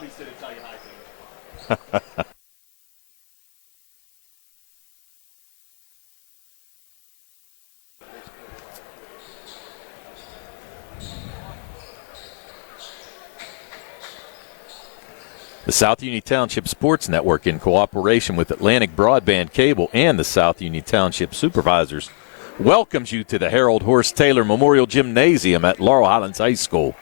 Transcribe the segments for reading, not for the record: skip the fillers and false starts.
Bobby's going to tell you hi to you. The South Union Township Sports Network, in cooperation with Atlantic Broadband Cable and the South Union Township Supervisors, welcomes you to the Harold Horst Taylor Memorial Gymnasium at Laurel Highlands High School.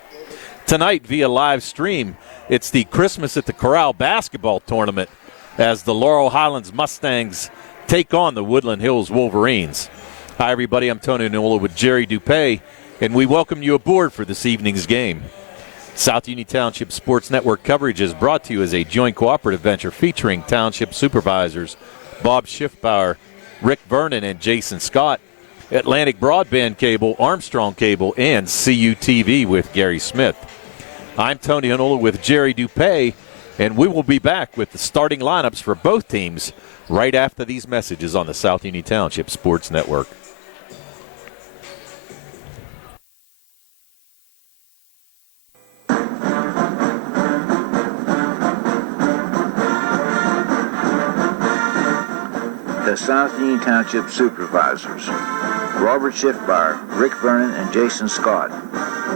Tonight, via live stream, it's the Christmas at the Corral basketball tournament as the Laurel Highlands Mustangs take on the Woodland Hills Wolverines. Hi, everybody. I'm Tony Nola with Jerry Dupay, and we welcome you aboard for this evening's game. South Union Township Sports Network coverage is brought to you as a joint cooperative venture featuring Township Supervisors Bob Schiffbauer, Rick Vernon, and Jason Scott, Atlantic Broadband Cable, Armstrong Cable, and CUTV with Gary Smith. I'm Tony Anola with Jerry Dupay, and we will be back with the starting lineups for both teams right after these messages on the South Union Township Sports Network. The South Union Township Supervisors, Robert Schiffbauer, Rick Vernon, and Jason Scott,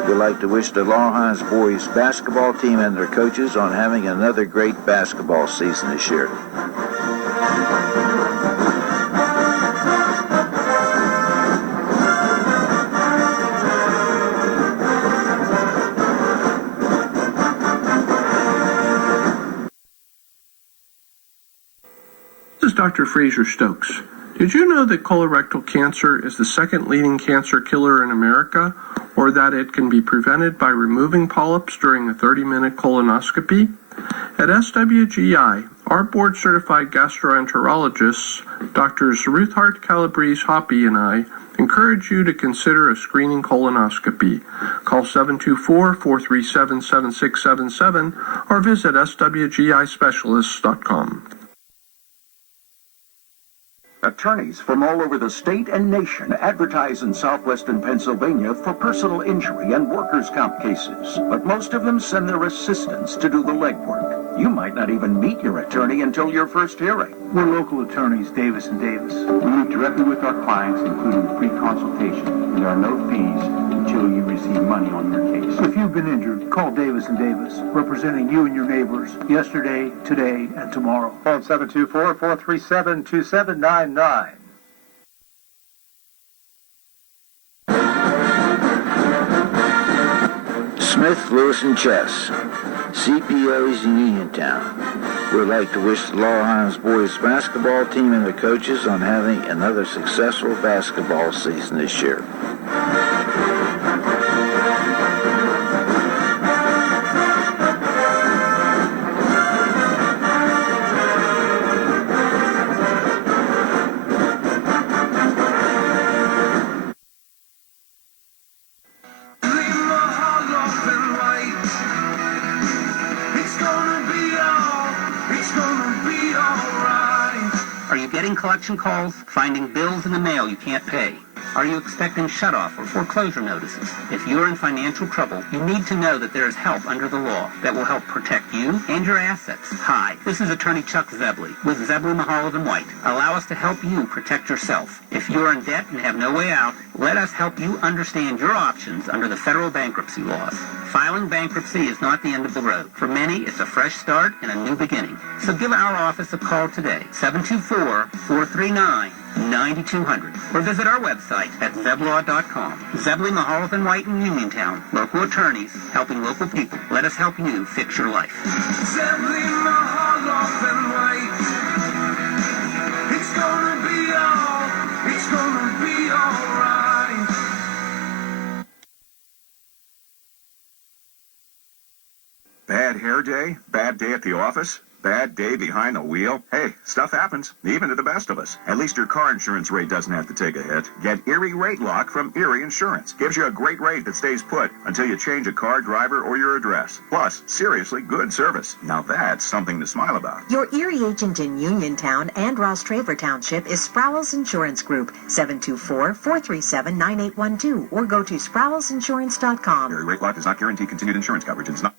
would like to wish the Laurel Highlands boys basketball team and their coaches on having another great basketball season this year. This is Dr. Fraser Stokes. Did you know that colorectal cancer is the second leading cancer killer in America, or that it can be prevented by removing polyps during a 30-minute colonoscopy? At SWGI, our board-certified gastroenterologists, Drs. Ruthart Calabrese Hoppy and I, encourage you to consider a screening colonoscopy. Call 724-437-7677 or visit swgispecialists.com. Attorneys from all over the state and nation advertise in southwestern Pennsylvania for personal injury and workers' comp cases, but most of them send their assistants to do the legwork. You might not even meet your attorney until your first hearing. We're local attorneys, Davis & Davis. We meet directly with our clients, including free consultation, and there are no fees until you receive money on your case. If you've been injured, call Davis & Davis, representing you and your neighbors yesterday, today, and tomorrow. Call 724-437-2799. Smith, Lewis, and Chess, CPAs in Uniontown, would like to wish the Laurel Highlands boys basketball team and their coaches on having another successful basketball season this year. Collection calls, finding bills in the mail you can't pay. Are you expecting shutoff or foreclosure notices? If you're in financial trouble, you need to know that there is help under the law that will help protect you and your assets. Hi, this is Attorney Chuck Zebley with Zebley, Mahalo & White. Allow us to help you protect yourself. If you're in debt and have no way out, let us help you understand your options under the federal bankruptcy laws. Filing bankruptcy is not the end of the road. For many, it's a fresh start and a new beginning. So give our office a call today, 724-439-9200, or visit our website at zeblaw.com. Zebley, Mahalo & White in Uniontown, local attorneys helping local people. Let us help you fix your life. Zebley, Mahalo & White. It's gonna be all right. Bad hair day? Bad day at the office? Bad day behind the wheel? Hey, stuff happens, even to the best of us. At least your car insurance rate doesn't have to take a hit. Get Erie Rate Lock from Erie Insurance. Gives you a great rate that stays put until you change a car, driver, or your address. Plus, seriously good service. Now that's something to smile about. Your Erie agent in Uniontown and Ross Traver Township is Sprowls Insurance Group, 724-437-9812, or go to sprowlsinsurance.com. Erie Rate Lock does not guarantee continued insurance coverage and does not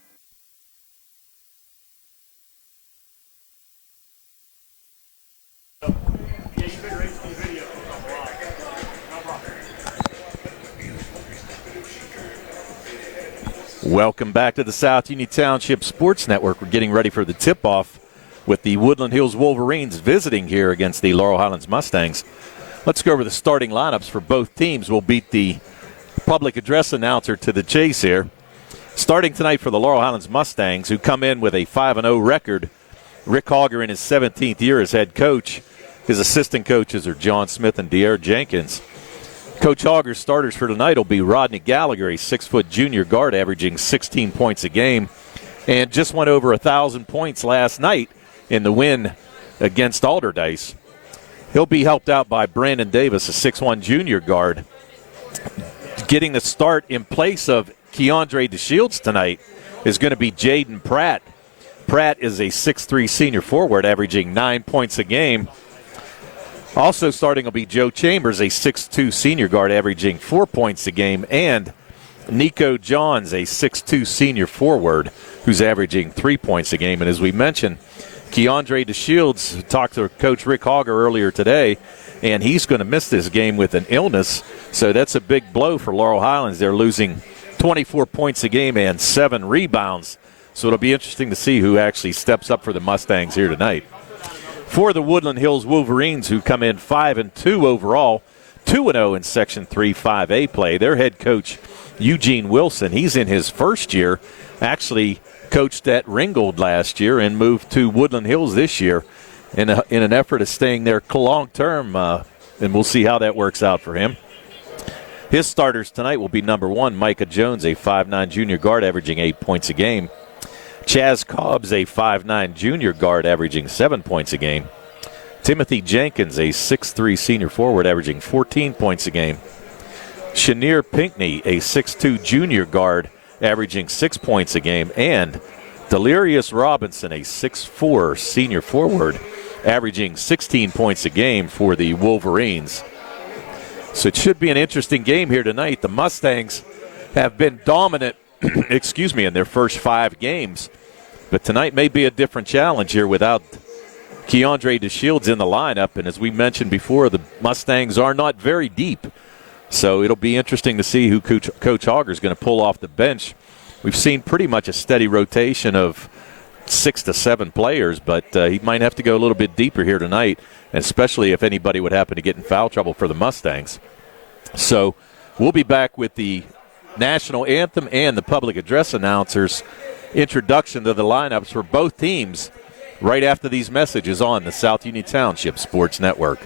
Welcome back to the South Union Township Sports Network. We're getting ready for the tip-off with the Woodland Hills Wolverines visiting here against the Laurel Highlands Mustangs. Let's go over the starting lineups for both teams. We'll beat the public address announcer to the chase here. Starting tonight for the Laurel Highlands Mustangs, who come in with a 5-0 record. Rick Hogger in his 17th year as head coach. His assistant coaches are John Smith and De'Aaron Jenkins. Coach Hogger's starters for tonight will be Rodney Gallagher, a 6-foot junior guard averaging 16 points a game, and just went over 1,000 points last night in the win against Alderdice. He'll be helped out by Brandon Davis, a 6'1 junior guard. Getting the start in place of Keandre DeShields tonight is going to be Jaden Pratt. Pratt is a 6'3 senior forward averaging 9 points a game. Also starting will be Joe Chambers, a 6'2 senior guard averaging 4 points a game, and Nico Johns, a 6'2 senior forward who's averaging 3 points a game. And as we mentioned, Keandre DeShields talked to Coach Rick Hogger earlier today, and he's going to miss this game with an illness. So that's a big blow for Laurel Highlands. They're losing 24 points a game and 7 rebounds. So it'll be interesting to see who actually steps up for the Mustangs here tonight. For the Woodland Hills Wolverines, who come in 5-2 overall, 2-0 in Section 3 5A play. Their head coach, Eugene Wilson, he's in his first year, actually coached at Ringgold last year and moved to Woodland Hills this year in an effort of staying there long term, and we'll see how that works out for him. His starters tonight will be number 1, Micah Jones, a 5'9 junior guard averaging 8 points a game. Chaz Cobbs, a 5'9 junior guard averaging 7 points a game. Timothy Jenkins, a 6'3 senior forward averaging 14 points a game. Shanier Pinkney, a 6'2 junior guard averaging 6 points a game. And Delirious Robinson, a 6'4 senior forward averaging 16 points a game for the Wolverines. So it should be an interesting game here tonight. The Mustangs have been dominant in their first 5 games. But tonight may be a different challenge here without Keandre DeShields in the lineup. And as we mentioned before, the Mustangs are not very deep. So it'll be interesting to see who Coach Hogger is going to pull off the bench. We've seen pretty much a steady rotation of 6 to 7 players, but he might have to go a little bit deeper here tonight, especially if anybody would happen to get in foul trouble for the Mustangs. So we'll be back with the national anthem and the public address announcers' introduction to the lineups for both teams right after these messages on the South Union Township Sports Network.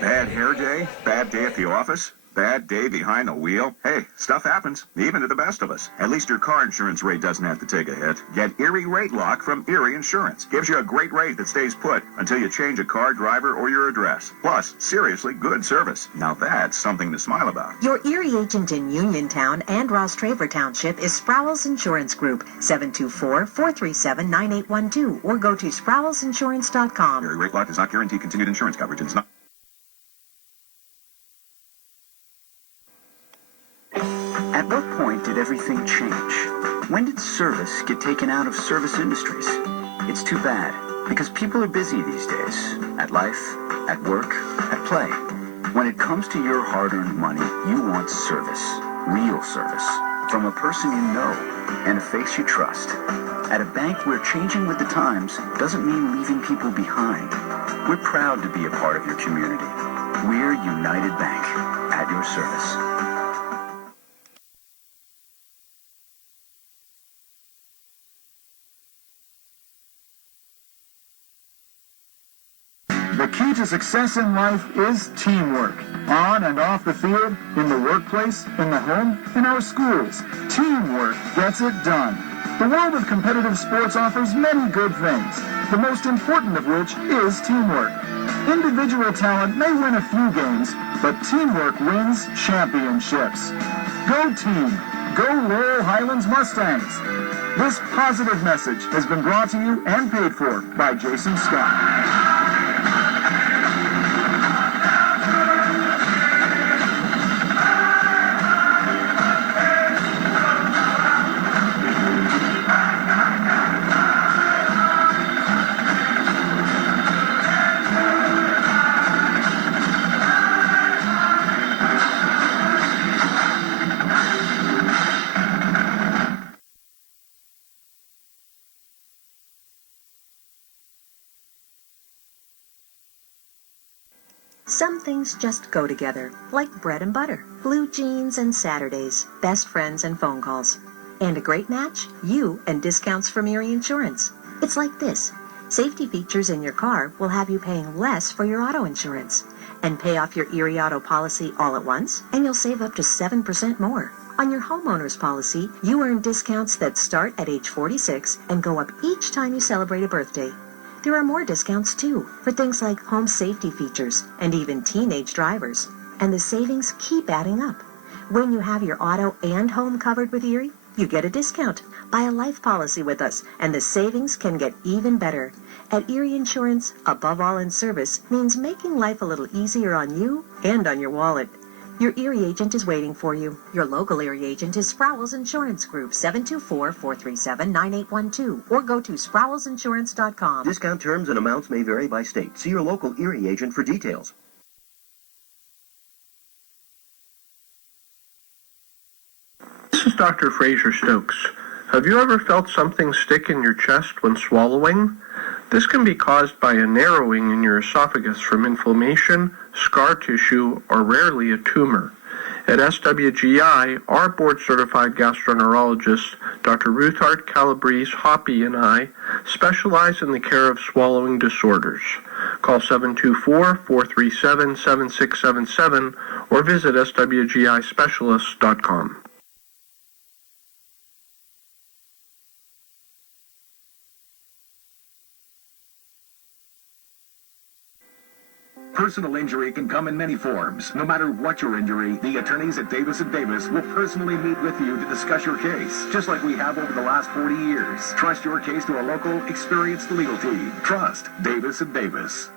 Bad hair day? Bad day at the office? Bad day behind the wheel? Hey, stuff happens, even to the best of us. At least your car insurance rate doesn't have to take a hit. Get Erie Rate Lock from Erie Insurance. Gives you a great rate that stays put until you change a car, driver, or your address. Plus, seriously good service. Now that's something to smile about. Your Erie agent in Uniontown and Ross Traver Township is Sproul's Insurance Group, 724-437-9812, or go to sproulsinsurance.com. Erie Rate Lock does not guarantee continued insurance coverage and is not... At what point did everything change? When did service get taken out of service industries? It's too bad, because people are busy these days. At life, at work, at play. When it comes to your hard-earned money, you want service. Real service. From a person you know and a face you trust. At a bank where changing with the times doesn't mean leaving people behind. We're proud to be a part of your community. We're United Bank, at your service. The key to success in life is teamwork. On and off the field, in the workplace, in the home, in our schools. Teamwork gets it done. The world of competitive sports offers many good things, the most important of which is teamwork. Individual talent may win a few games, but teamwork wins championships. Go team! Go Laurel Highlands Mustangs! This positive message has been brought to you and paid for by Jason Scott. Some things just go together, like bread and butter, blue jeans and Saturdays, best friends and phone calls. And a great match? You and discounts from Erie Insurance. It's like this. Safety features in your car will have you paying less for your auto insurance. And pay off your Erie auto policy all at once, and you'll save up to 7% more. On your homeowner's policy, you earn discounts that start at age 46 and go up each time you celebrate a birthday. There are more discounts, too, for things like home safety features and even teenage drivers. And the savings keep adding up. When you have your auto and home covered with Erie, you get a discount. Buy a life policy with us, and the savings can get even better. At Erie Insurance, above all in service means making life a little easier on you and on your wallet. Your Erie agent is waiting for you. Your local Erie agent is Sproul's Insurance Group, 724-437-9812, or go to sproulsinsurance.com. Discount terms and amounts may vary by state. See your local Erie agent for details. This is Dr. Fraser Stokes. Have you ever felt something stick in your chest when swallowing? This can be caused by a narrowing in your esophagus from inflammation, scar tissue, or rarely a tumor. At SWGI, our board-certified gastroenterologist, Dr. Ruthart Calabrese Hoppy, and I specialize in the care of swallowing disorders. Call 724-437-7677 or visit swgispecialist.com. Personal injury can come in many forms. No matter what your injury, the attorneys at Davis & Davis will personally meet with you to discuss your case, just like we have over the last 40 years. Trust your case to a local, experienced legal team. Trust Davis & Davis.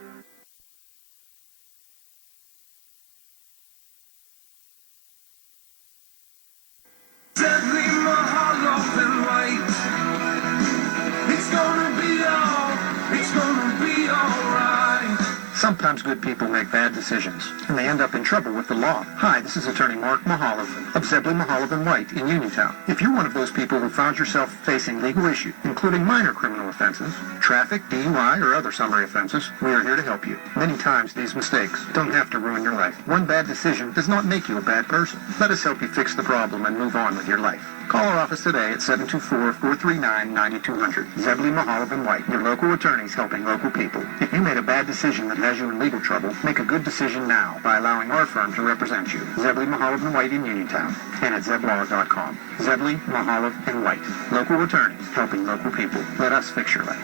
Sometimes good people make bad decisions, and they end up in trouble with the law. Hi, this is attorney Mark Mahaloff of Zebley, Mahaloff & White in Uniontown. If you're one of those people who found yourself facing legal issues, including minor criminal offenses, traffic, DUI, or other summary offenses, we are here to help you. Many times these mistakes don't have to ruin your life. One bad decision does not make you a bad person. Let us help you fix the problem and move on with your life. Call our office today at 724-439-9200. Zebley, Mahaloff & White, your local attorneys helping local people. If you made a bad decision that has you in legal trouble, make a good decision now by allowing our firm to represent you. Zebley, Mahaloff & White in Uniontown and at zeblaw.com. Zebley, Mahaloff & White, local attorneys helping local people. Let us fix your life.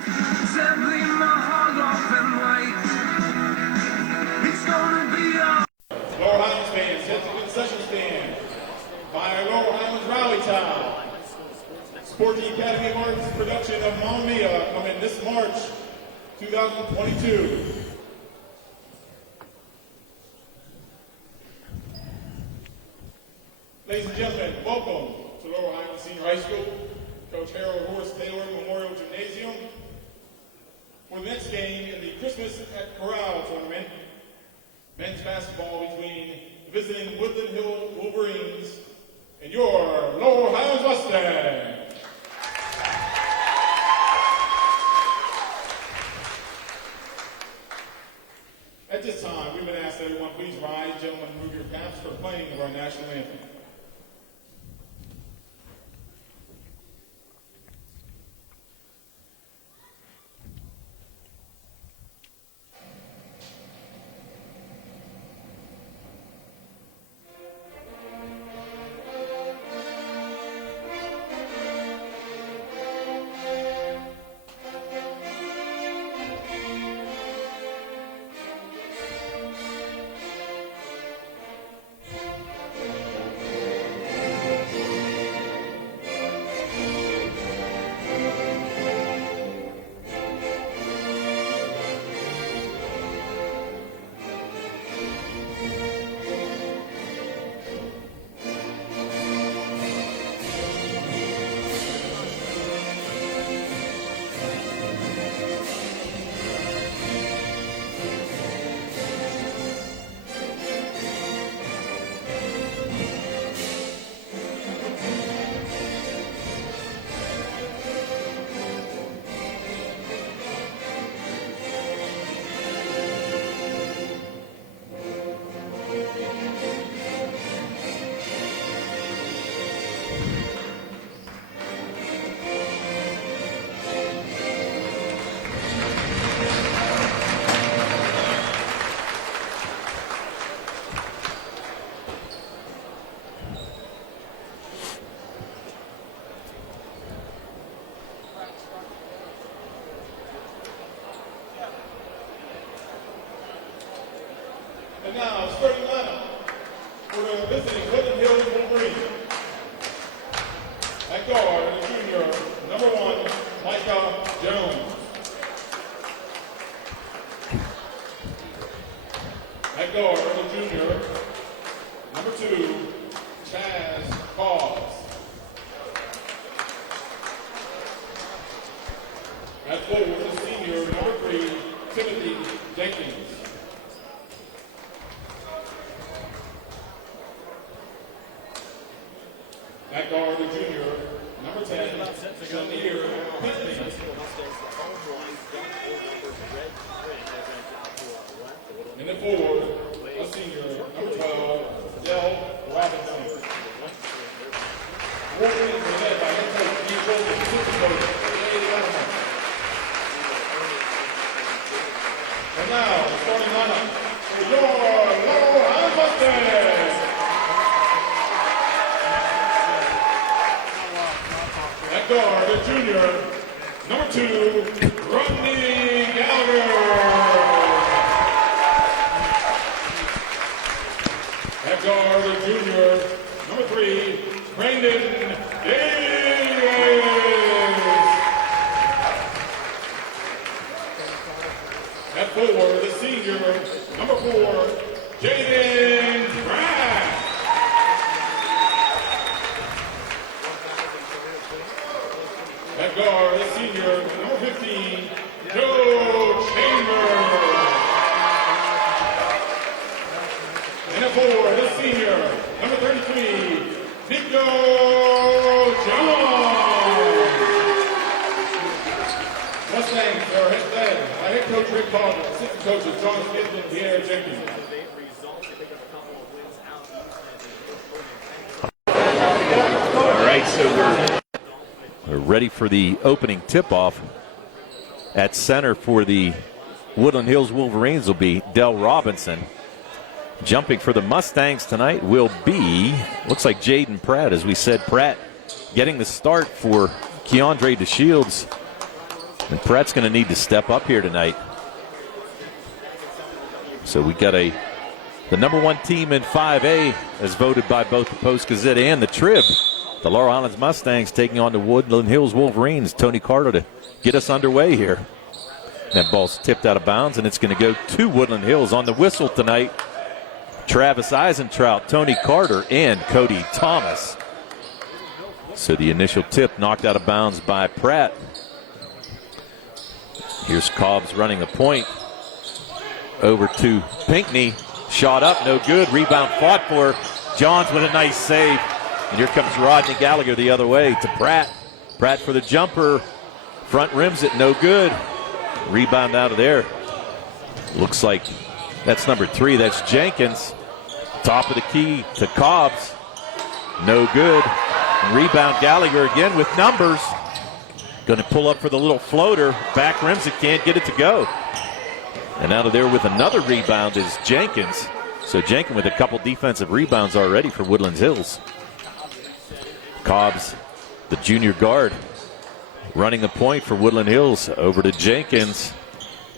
Zebley, Mahaloff & White. It's gonna be a Laurel Highlands fans, set to concession stand by Laurel Highlands Rally Town. Sporting Academy of Arts production of Mamma Mia coming this March 2022. Ladies and gentlemen, welcome to Laurel Highlands Senior High School, Coach Harold Horace Taylor Memorial Gymnasium. For the next game in the Christmas at Corral tournament, men's basketball between visiting Woodland Hill Wolverines and your Laurel Highlands Mustangs. At this time, we've been asked that everyone please rise, gentlemen, remove your caps for playing of our national anthem. And now, starting lineup for the visiting Woodland Hills Wolverines. At guard, the junior, number 1, Micah Jones. At guard, the junior, number 2, Chaz Cobbs. At forward, the senior, number 3, Timothy Jenkins. At guard, the junior, number 10, Shanier Pittman. And then forward, a senior, number 12, Dell Robinson. Wolverines are led by head coach Steve Wilson, assistant coach Jay Latimer. And now, the starting lineup for your Laurel Highlands Mustangs. At guard, the junior, number 2, Rodney Gallagher. At guard, the junior, number 3, Brandon Davis. At forward, the senior, number 4, Jaden Pratt. At guard, the senior, number 15, Joe Chambers. And at forward, the senior, number 33, Nico Jones. Mustangs are led by head coach Rick Carter, assistant coaches John Smith and Pierre Jenkins. All right, so we're ready for the opening tip-off. At center for the Woodland Hills Wolverines will be Dell Robinson. Jumping for the Mustangs tonight will be, looks like Jaden Pratt. As we said, Pratt getting the start for Keandre DeShields. And Pratt's going to need to step up here tonight. So we got the number 1 team in 5A as voted by both the Post-Gazette and the Trib. The Laurel Highlands Mustangs taking on the Woodland Hills Wolverines. Tony Carter to get us underway here. That ball's tipped out of bounds, and it's going to go to Woodland Hills. On the whistle tonight, Travis Eisentrout, Tony Carter, and Cody Thomas. So the initial tip knocked out of bounds by Pratt. Here's Cobbs running the point. Over to Pinckney. Shot up, no good. Rebound fought for. Johns with a nice save. And here comes Rodney Gallagher the other way to Pratt. Pratt for the jumper. Front rims it, no good. Rebound out of there. Looks like that's number 3. That's Jenkins. Top of the key to Cobbs. No good. And rebound Gallagher again with numbers. Going to pull up for the little floater. Back rims it, can't get it to go. And out of there with another rebound is Jenkins. So Jenkins with a couple defensive rebounds already for Woodlands Hills. Cobbs, the junior guard, running the point for Woodland Hills. Over to Jenkins.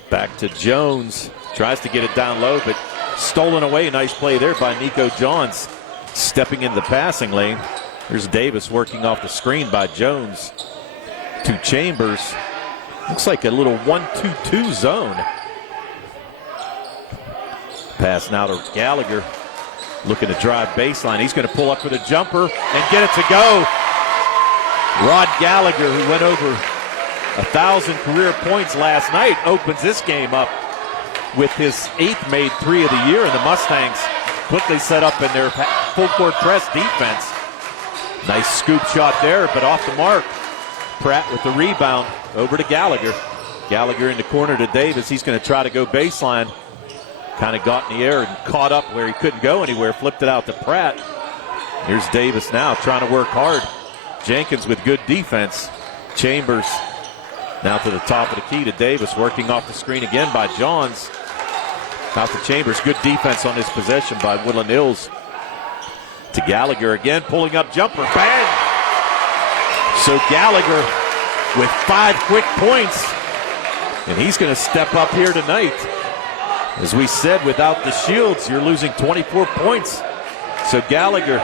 Back to Jones. Tries to get it down low, but stolen away. Nice play there by Nico Johns. Stepping in the passing lane. Here's Davis working off the screen by Jones. To Chambers. Looks like a little 1-2-2 zone. Pass now to Gallagher. Looking to drive baseline. He's going to pull up for the jumper and get it to go. Rod Gallagher, who went over 1,000 career points last night, opens this game up with his 8th made 3 of the year. And the Mustangs quickly set up in their full court press defense. Nice scoop shot there, but off the mark. Pratt with the rebound over to Gallagher. Gallagher in the corner to Davis. He's going to try to go baseline. Kind of got in the air and caught up where he couldn't go anywhere. Flipped it out to Pratt. Here's Davis now trying to work hard. Jenkins with good defense. Chambers now to the top of the key to Davis. Working off the screen again by Johns. Out to Chambers. Good defense on this possession by Woodland Hills. To Gallagher again. Pulling up jumper. Bang! So Gallagher with 5 quick points. And he's going to step up here tonight. As we said, without the shields, you're losing 24 points. So Gallagher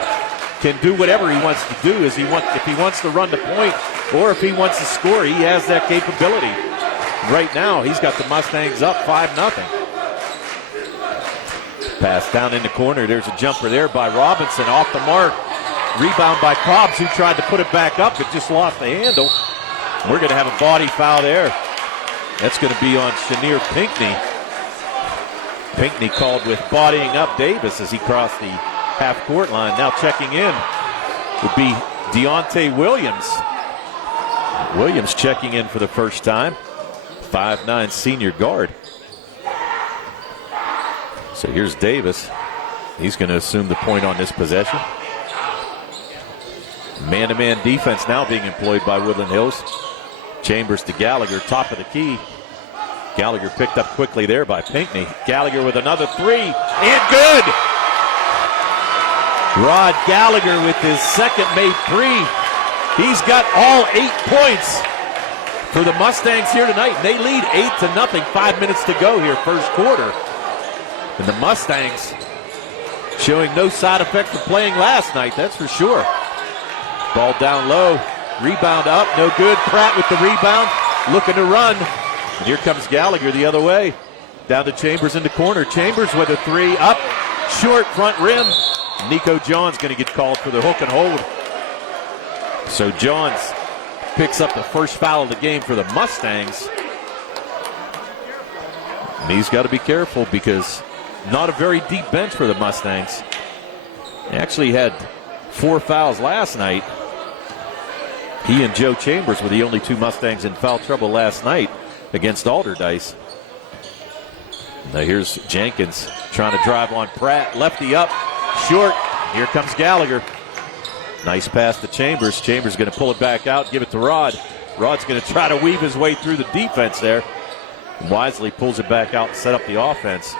can do whatever he wants to do. If he wants to run the point or if he wants to score, he has that capability. Right now, he's got the Mustangs up 5-0. Pass down in the corner. There's a jumper there by Robinson. Off the mark. Rebound by Cobbs, who tried to put it back up but just lost the handle. We're going to have a body foul there. That's going to be on Chenier Pinckney. Pinckney called with bodying up Davis as he crossed the half-court line. Now checking in would be Deontay Williams. Williams checking in for the first time. 5'9" senior guard. So here's Davis. He's going to assume the point on this possession. Man-to-man defense now being employed by Woodland Hills. Chambers to Gallagher, top of the key. Gallagher picked up quickly there by Pinckney. Gallagher with another three, and good! Rod Gallagher with his second made three. He's got all 8 points for the Mustangs here tonight. They lead 8-0, 5 minutes to go here, first quarter. And the Mustangs showing no side effect from playing last night, that's for sure. Ball down low, rebound up, no good. Pratt with the rebound, looking to run. And here comes Gallagher the other way. Down to Chambers in the corner. Chambers with a three, up, short, front rim. Nico Johns going to get called for the hook and hold. So Johns picks up the first foul of the game for the Mustangs. And he's got to be careful because not a very deep bench for the Mustangs. They actually had 4 fouls last night. He and Joe Chambers were the only 2 Mustangs in foul trouble last night against Alderdice. Now here's Jenkins trying to drive on Pratt. Lefty up, short. Here comes Gallagher. Nice pass to Chambers. Chambers going to pull it back out, give it to Rod. Rod's going to try to weave his way through the defense there. And wisely pulls it back out and set up the offense.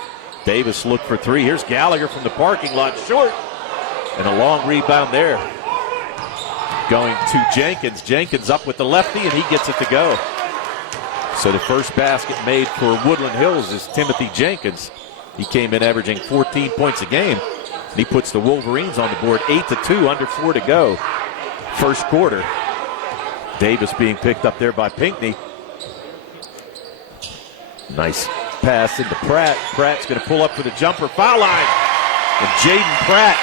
Davis looked for 3. Here's Gallagher from the parking lot, short. And a long rebound there. Going to Jenkins. Jenkins up with the lefty, and he gets it to go. So the first basket made for Woodland Hills is Timothy Jenkins. He came in averaging 14 points a game. And he puts the Wolverines on the board 8-2, under 4 to go. First quarter. Davis being picked up there by Pinckney. Nice pass into Pratt. Pratt's going to pull up for the jumper. Foul line. And Jaden Pratt,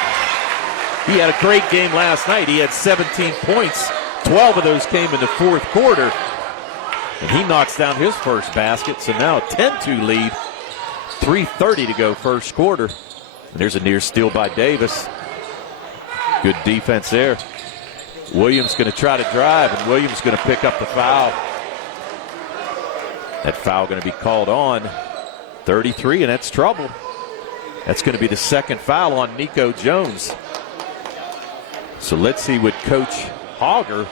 he had a great game last night. He had 17 points. 12 of those came in the fourth quarter. And he knocks down his first basket. So now a 10-2 lead. 3:30 to go first quarter. And there's a near steal by Davis. Good defense there. Williams going to try to drive, and Williams going to pick up the foul. That foul going to be called on 33, and that's trouble. That's going to be the second foul on Nico Jones. So let's see what Coach Hogger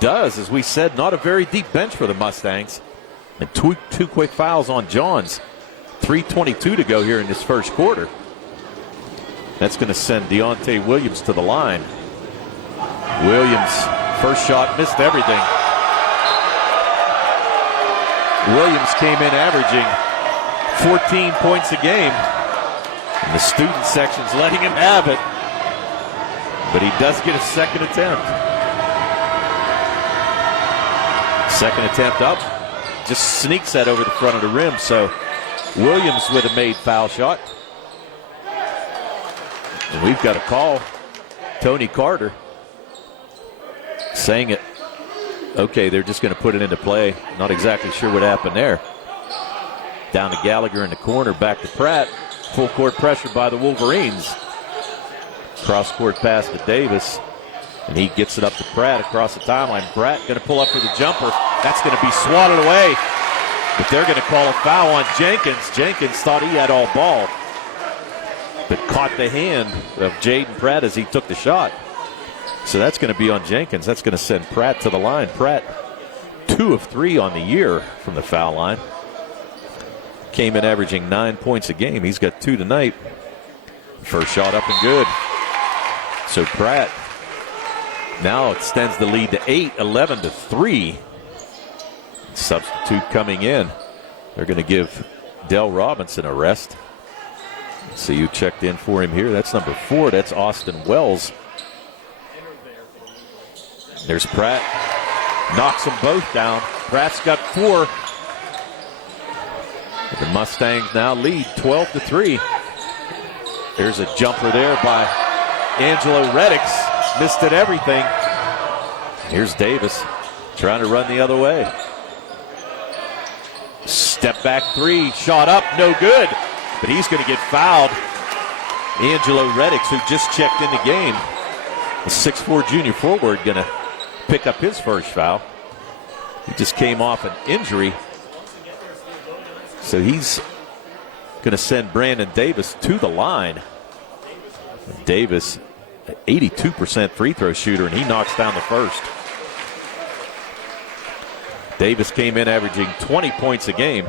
does. As we said, not a very deep bench for the Mustangs. And two quick fouls on Johns. 3:22 to go here in this first quarter. That's going to send Deontay Williams to the line. Williams, first shot, missed everything. Williams came in averaging 14 points a game. And the student section's letting him have it. But he does get a second attempt. Second attempt up. Just sneaks that over the front of the rim. So Williams with a made foul shot. And we've got a call. Tony Carter saying it. Okay, they're just going to put it into play. Not exactly sure what happened there. Down to Gallagher in the corner, back to Pratt. Full court pressure by the Wolverines. Cross court pass to Davis. And he gets it up to Pratt across the timeline. Pratt going to pull up for the jumper. That's going to be swatted away. But they're going to call a foul on Jenkins. Jenkins thought he had all ball, but caught the hand of Jaden Pratt as he took the shot. So that's going to be on Jenkins. That's going to send Pratt to the line. Pratt 2 of 3 on the year from the foul line. Came in averaging 9 points a game. He's got 2 tonight. First shot up and good. So Pratt now extends the lead to 8, 11-3. Substitute coming in. They're going to give Dell Robinson a rest. See who checked in for him here. That's number 4. That's Austin Wells. There's Pratt. Knocks them both down. Pratt's got 4. The Mustangs now lead 12-3. There's a jumper there by Angelo Reddix. Missed it everything. Here's Davis trying to run the other way. Step back 3, shot up, no good. But he's going to get fouled. Angelo Reddix, who just checked in the game. The 6'4 junior forward going to pick up his first foul. He just came off an injury. So he's going to send Brandon Davis to the line. Davis, 82% free throw shooter, and he knocks down the first. Davis came in averaging 20 points a game.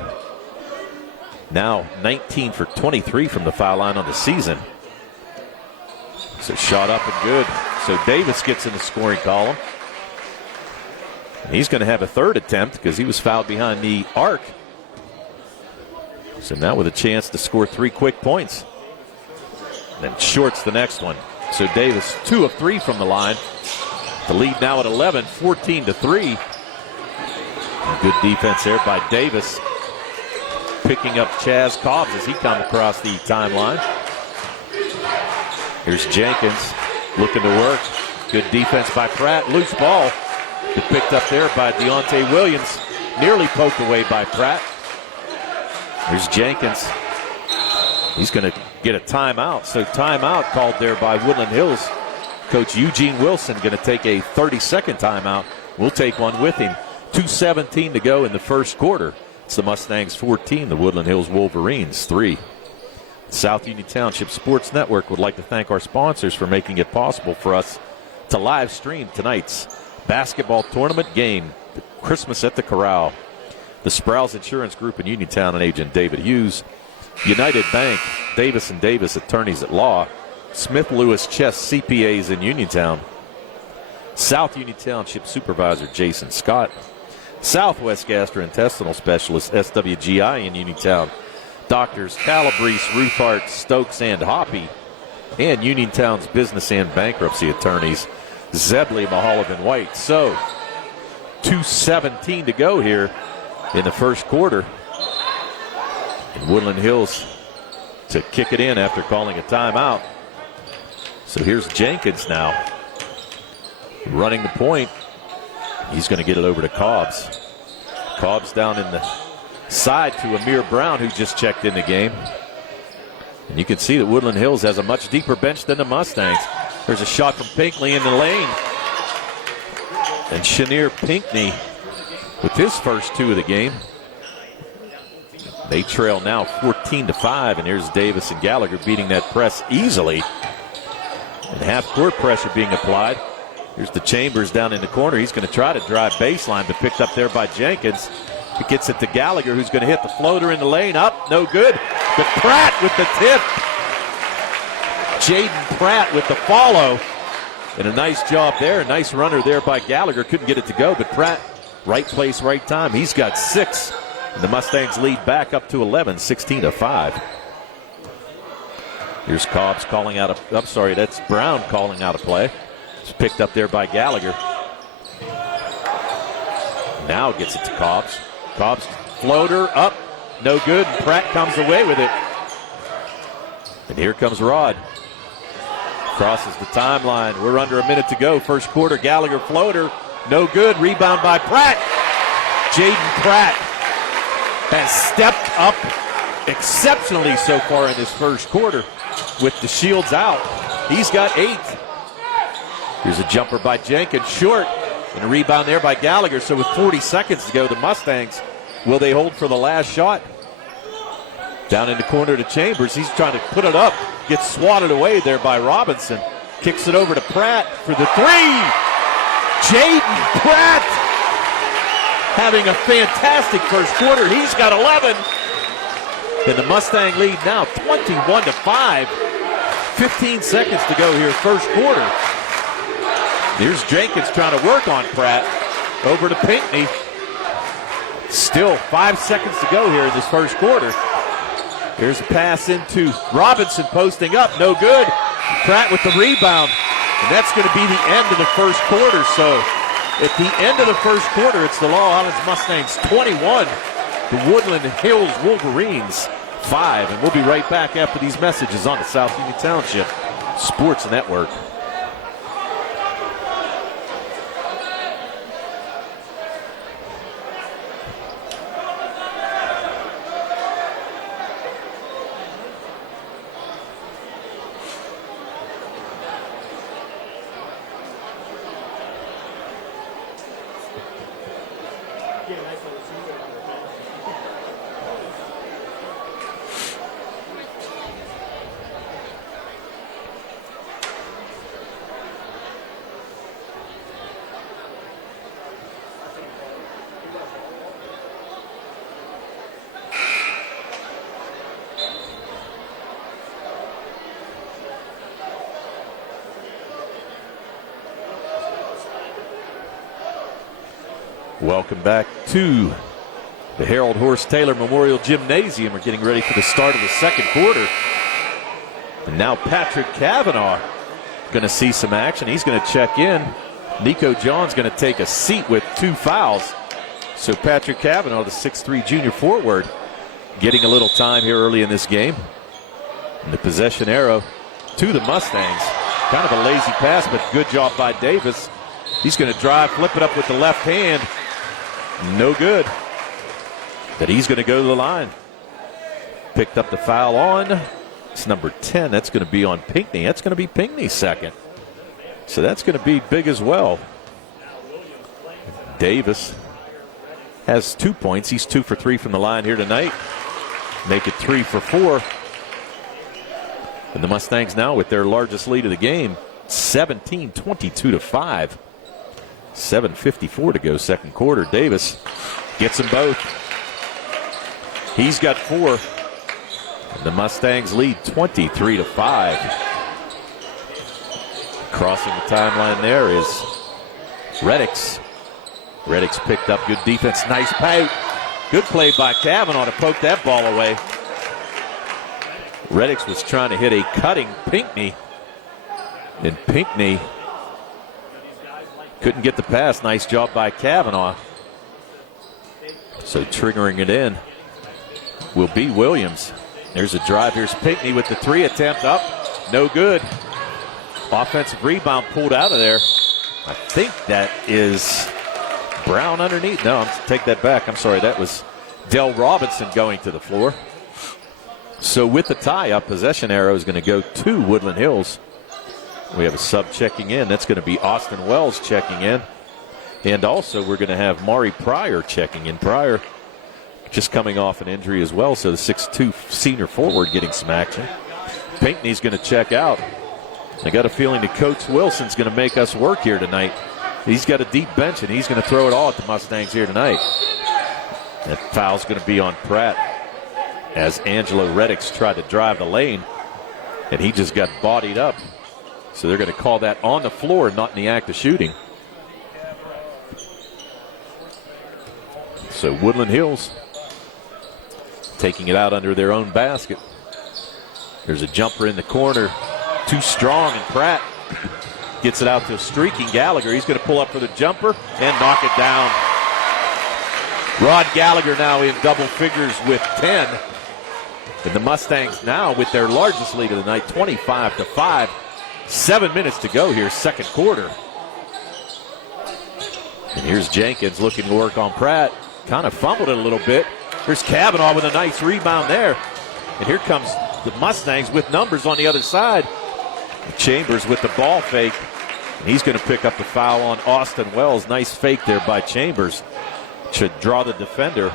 Now 19 for 23 from the foul line on the season. So shot up and good. So Davis gets in the scoring column. And he's going to have a third attempt because he was fouled behind the arc. So now with a chance to score 3 quick points. And then shorts the next one. So Davis 2 of 3 from the line. The lead now at 11, 14-3. Good defense there by Davis. Picking up Chaz Cobbs as he comes across the timeline. Here's Jenkins looking to work. Good defense by Pratt. Loose ball. But picked up there by Deontay Williams. Nearly poked away by Pratt. Here's Jenkins. He's going to get a timeout. So timeout called there by Woodland Hills. Coach Eugene Wilson going to take a 30-second timeout. We'll take one with him. 2:17 to go in the first quarter. It's the Mustangs 14, the Woodland Hills Wolverines 3. South Union Township Sports Network would like to thank our sponsors for making it possible for us to live stream tonight's basketball tournament game, Christmas at the Corral. The Sprouse Insurance Group in Uniontown and agent David Hughes. United Bank, Davis & Davis Attorneys at Law. Smith Lewis Chess CPAs in Uniontown. South Union Township Supervisor Jason Scott. Southwest Gastrointestinal Specialist SWGI in Uniontown. Doctors Calabrese, Ruthart, Stokes, and Hoppy. And Uniontown's business and bankruptcy attorneys Zebley, Mahaloff, and White. So 2:17 to go here in the first quarter. And Woodland Hills to kick it in after calling a timeout. So here's Jenkins now running the point. He's going to get it over to Cobbs. Cobbs down in the side to Amir Brown, who just checked in the game. And you can see that Woodland Hills has a much deeper bench than the Mustangs. There's a shot from Pinckney in the lane. And Chenier Pinckney with his first 2 of the game. They trail now 14-5, and here's Davis and Gallagher beating that press easily. And half-court pressure being applied. Here's the Chambers down in the corner. He's going to try to drive baseline, but picked up there by Jenkins. He gets it to Gallagher, who's going to hit the floater in the lane. Up, no good. But Pratt with the tip. Jaden Pratt with the follow. And a nice job there. A nice runner there by Gallagher. Couldn't get it to go, but Pratt, right place, right time. He's got 6. And the Mustangs lead back up to 11, 16-5. Here's Cobbs calling out that's Brown calling out a play. It's picked up there by Gallagher. Now gets it to Cobbs. Cobbs floater up, no good. Pratt comes away with it. And here comes Rod. Crosses the timeline. We're under a minute to go. First quarter, Gallagher floater, no good. Rebound by Pratt. Jaden Pratt has stepped up exceptionally so far in this first quarter with the Shields out. He's got 8. Here's a jumper by Jenkins, short, and a rebound there by Gallagher. So with 40 seconds to go, the Mustangs, will they hold for the last shot? Down in the corner to Chambers. He's trying to put it up. Gets swatted away there by Robinson. Kicks it over to Pratt for the 3. Jaden Pratt having a fantastic first quarter. He's got 11. And the Mustang lead now 21-5. 15 seconds to go here, first quarter. Here's Jenkins trying to work on Pratt. Over to Pinckney. Still 5 seconds to go here in this first quarter. Here's a pass into Robinson posting up. No good. Pratt with the rebound. And that's going to be the end of the first quarter. So at the end of the first quarter, it's the Laurel Highlands Mustangs 21, the Woodland Hills Wolverines 5. And we'll be right back after these messages on the South Union Township Sports Network. Welcome back to the Harold Horst Taylor Memorial Gymnasium. We're getting ready for the start of the second quarter. And now Patrick Kavanaugh going to see some action. He's going to check in. Nico John's going to take a seat with 2 fouls. So Patrick Kavanaugh, the 6'3" junior forward, getting a little time here early in this game. And the possession arrow to the Mustangs. Kind of a lazy pass, but good job by Davis. He's going to drive, flip it up with the left hand. No good. But he's going to go to the line. Picked up the foul on. It's number 10. That's going to be on Pinckney. That's going to be Pinckney's second. So that's going to be big as well. Davis has 2 points. He's 2 for 3 from the line here tonight. Make it 3 for 4. And the Mustangs now with their largest lead of the game, 17-22-5. 7:54 to go second quarter. Davis gets them both. He's got 4. And the Mustangs lead 23-5. Crossing the timeline there is Reddix. Reddix picked up good defense. Nice pout. Good play by Kavanaugh to poke that ball away. Reddix was trying to hit a cutting Pinckney. And Pinckney couldn't get the pass. Nice job by Kavanaugh. So triggering it in will be Williams. There's a drive. Here's Pinckney with the 3 attempt up. No good. Offensive rebound pulled out of there. I think that is Brown underneath. No, take that back. I'm sorry. That was Del Robinson going to the floor. So with the tie-up, possession arrow is going to go to Woodland Hills. We have a sub checking in. That's going to be Austin Wells checking in. And also we're going to have Maury Pryor checking in. Pryor just coming off an injury as well, so the 6'2" senior forward getting some action. Pinckney's going to check out. I got a feeling that Coach Wilson's going to make us work here tonight. He's got a deep bench, and he's going to throw it all at the Mustangs here tonight. That foul's going to be on Pratt as Angelo Reddix tried to drive the lane, and he just got bodied up. So they're going to call that on the floor, not in the act of shooting. So Woodland Hills taking it out under their own basket. There's a jumper in the corner. Too strong, and Pratt gets it out to a streaking Gallagher. He's going to pull up for the jumper and knock it down. Rod Gallagher now in double figures with 10. And the Mustangs now with their largest lead of the night, 25-5. 7 minutes to go here, second quarter. And here's Jenkins looking to work on Pratt. Kind of fumbled it a little bit. Here's Kavanaugh with a nice rebound there. And here comes the Mustangs with numbers on the other side. Chambers with the ball fake. And he's going to pick up the foul on Austin Wells. Nice fake there by Chambers. Should draw the defender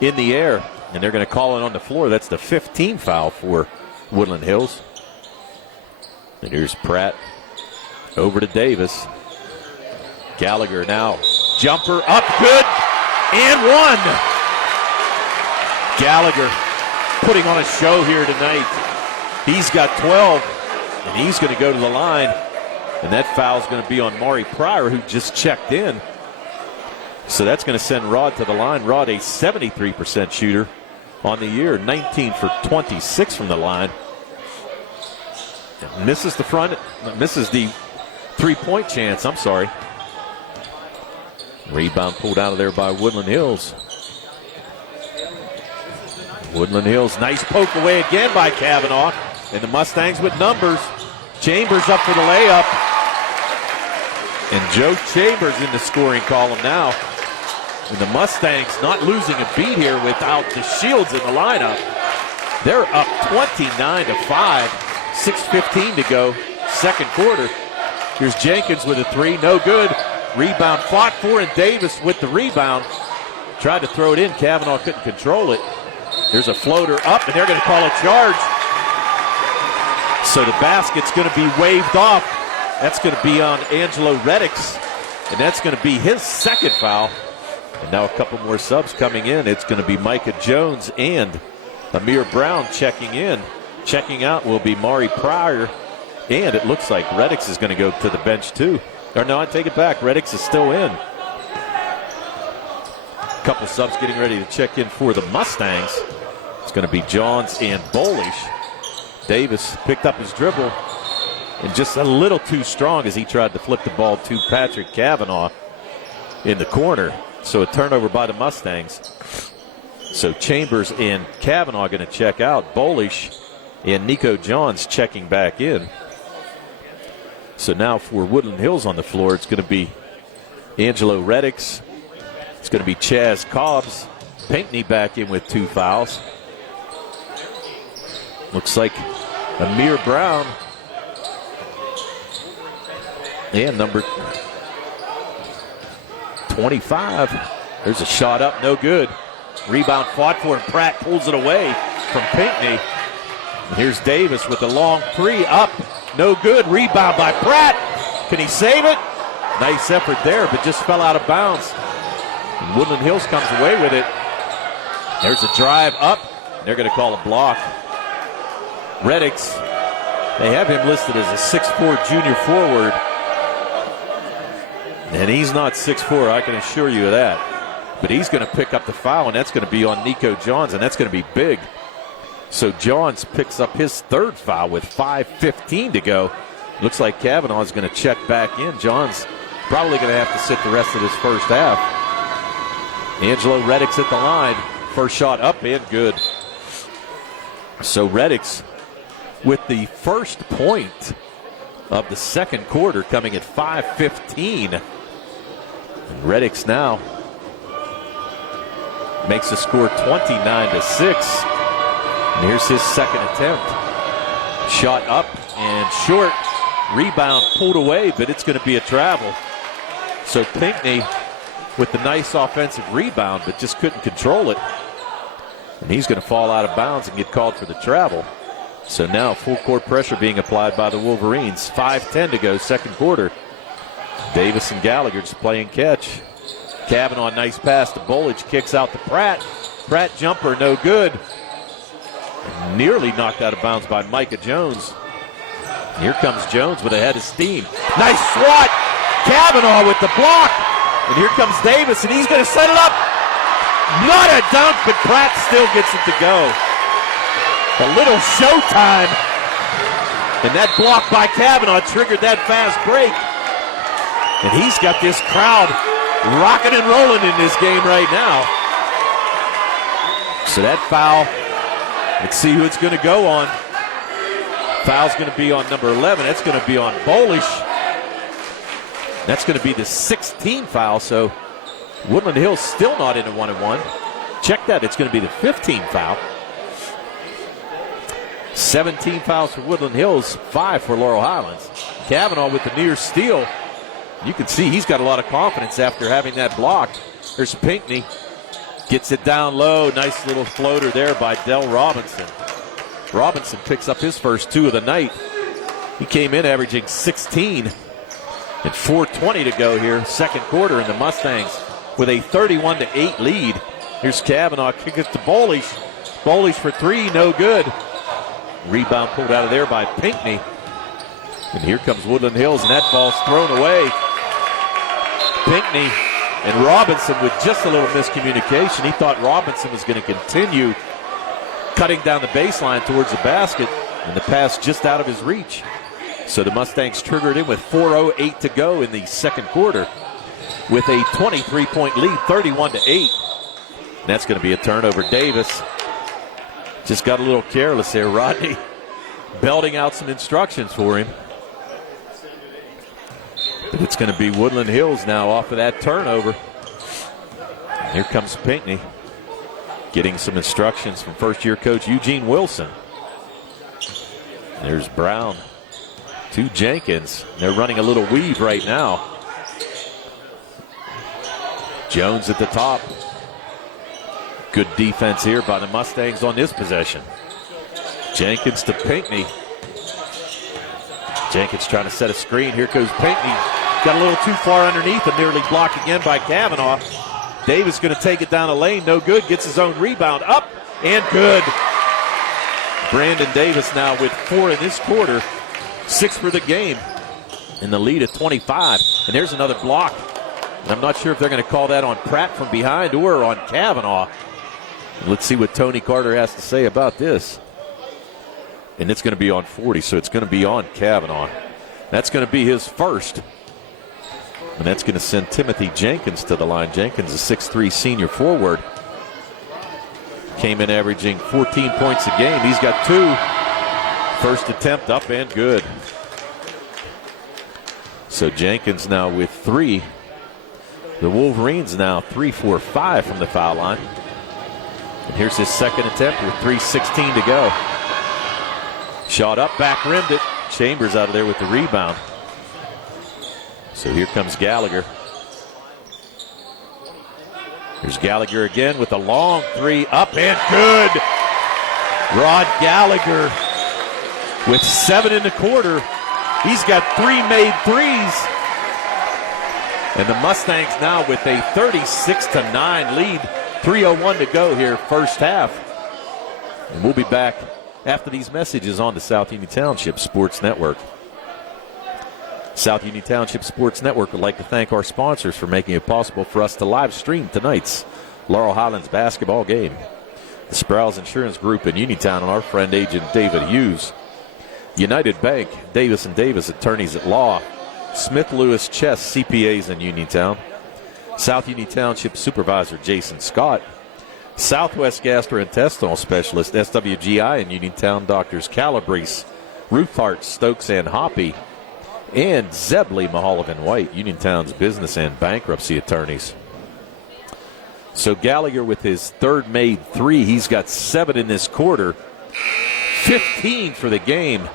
in the air. And they're going to call it on the floor. That's the 15th foul for Woodland Hills. And here's Pratt over to Davis. Gallagher now. Jumper up good. And 1. Gallagher putting on a show here tonight. He's got 12. And he's going to go to the line. And that foul is going to be on Maury Pryor, who just checked in. So that's going to send Rod to the line. Rod, a 73% shooter on the year, 19 for 26 from the line. Misses the three-point chance, I'm sorry. Rebound pulled out of there by Woodland Hills. Woodland Hills, nice poke away again by Kavanaugh. And the Mustangs with numbers. Chambers up for the layup. And Joe Chambers in the scoring column now. And the Mustangs not losing a beat here without the Shields in the lineup. They're up 29-5. 6:15 to go, second quarter. Here's Jenkins with a three, no good. Rebound fought for, and Davis with the rebound. Tried to throw it in, Kavanaugh couldn't control it. There's a floater up, and they're going to call a charge. So the basket's going to be waved off. That's going to be on Angelo Reddix, and that's going to be his second foul. And now a couple more subs coming in. It's going to be Micah Jones and Amir Brown checking in. Checking out will be Mari Pryor, and it looks like Reddix is going to go to the bench too. Or no, I take it back. Reddix is still in. A couple subs getting ready to check in for the Mustangs. It's going to be Johns and Bolish. Davis picked up his dribble and just a little too strong as he tried to flip the ball to Patrick Kavanaugh in the corner. So a turnover by the Mustangs. So Chambers and Kavanaugh going to check out. Bolish and Nico Johns checking back in. So now for Woodland Hills on the floor, it's going to be Angelo Reddix. It's going to be Chaz Cobbs. Pinckney back in with 2 fouls. Looks like Amir Brown. And number 25. There's a shot up, no good. Rebound fought for, and Pratt pulls it away from Pinckney. And here's Davis with the long three up. No good. Rebound by Pratt. Can he save it? Nice effort there, but just fell out of bounds. And Woodland Hills comes away with it. There's a drive up. They're going to call a block. Reddix, they have him listed as a 6'4 junior forward. And he's not 6'4, I can assure you of that. But he's going to pick up the foul, and that's going to be on Nico Johns, and that's going to be big. So Johns picks up his third foul with 5:15 to go. Looks like Kavanaugh is going to check back in. Johns probably going to have to sit the rest of this first half. Angelo Reddix at the line. First shot up and good. So Reddix with the first point of the second quarter coming at 5:15. Reddix now makes the score 29-6. And here's his second attempt. Shot up and short. Rebound pulled away, but it's going to be a travel. So Pinckney with the nice offensive rebound, but just couldn't control it. And he's going to fall out of bounds and get called for the travel. So now full court pressure being applied by the Wolverines. 5:10 to go, second quarter. Davis and Gallagher just playing catch. Kavanaugh, nice pass to Bolish, kicks out to Pratt. Pratt jumper, no good. Nearly knocked out of bounds by Micah Jones. Here comes Jones with a head of steam. Nice swat. Kavanaugh with the block. And here comes Davis, and he's going to set it up. Not a dunk, but Pratt still gets it to go. A little showtime. And that block by Kavanaugh triggered that fast break. And he's got this crowd rocking and rolling in this game right now. So that foul, let's see who it's going to go on. Foul's going to be on number 11. That's going to be on Bolish. That's going to be the 16th foul. So Woodland Hills still not in a 1-1. Check that. It's going to be the 15th foul. 17 fouls for Woodland Hills, 5 for Laurel Highlands. Kavanaugh with the near steal. You can see he's got a lot of confidence after having that block. There's Pinckney. Gets it down low. Nice little floater there by Dell Robinson. Robinson picks up his first 2 of the night. He came in averaging 16. And 4:20 to go here, second quarter, and the Mustangs with a 31-8 lead. Here's Kavanaugh, kick it to Bolish. Bolish for 3, no good. Rebound pulled out of there by Pinckney. And here comes Woodland Hills, and that ball's thrown away. Pinckney and Robinson with just a little miscommunication. He thought Robinson was going to continue cutting down the baseline towards the basket, and the pass just out of his reach. So the Mustangs triggered in with 4:08 to go in the second quarter with a 23-point lead, 31-8. And that's going to be a turnover. Davis just got a little careless there. Rodney belting out some instructions for him. But it's going to be Woodland Hills now off of that turnover. Here comes Pinckney getting some instructions from first-year coach Eugene Wilson. There's Brown to Jenkins. They're running a little weave right now. Jones at the top. Good defense here by the Mustangs on this possession. Jenkins to Pinckney. Jenkins trying to set a screen. Here goes Pinckney. Got a little too far underneath and nearly blocked again by Kavanaugh. Davis going to take it down the lane. No good. Gets his own rebound. Up and good. Brandon Davis now with 4 in this quarter. 6 for the game. In the lead at 25. And there's another block. And I'm not sure if they're going to call that on Pratt from behind or on Kavanaugh. Let's see what Tony Carter has to say about this. And it's going to be on 40, so it's going to be on Kavanaugh. That's going to be his first. And that's going to send Timothy Jenkins to the line. Jenkins, a 6'3" senior forward. Came in averaging 14 points a game. He's got 2. First attempt up and good. So Jenkins now with 3. The Wolverines now 3-4-5 from the foul line. And here's his second attempt with 3:16 to go. Shot up, back rimmed it. Chambers out of there with the rebound. So here comes Gallagher. Here's Gallagher again with a long 3, up and good. Rod Gallagher with 7 in the quarter. He's got 3 made threes. And the Mustangs now with a 36-9 lead. 3:01 to go here, first half. And we'll be back after these messages on the South Union Township Sports Network. South Union Township Sports Network would like to thank our sponsors for making it possible for us to live stream tonight's Laurel Highlands basketball game. The Sprouse Insurance Group in Uniontown and our friend agent David Hughes. United Bank, Davis & Davis Attorneys at Law. Smith Lewis Chess CPAs in Uniontown. South Union Township Supervisor Jason Scott. Southwest Gastrointestinal Specialist SWGI in Uniontown Doctors Calabrese, Ruthart, Stokes, and Hoppy. And Zebley, Mahalovan White, Uniontown's business and bankruptcy attorneys. So Gallagher with his third made 3. He's got 7 in this quarter. 15 for the game.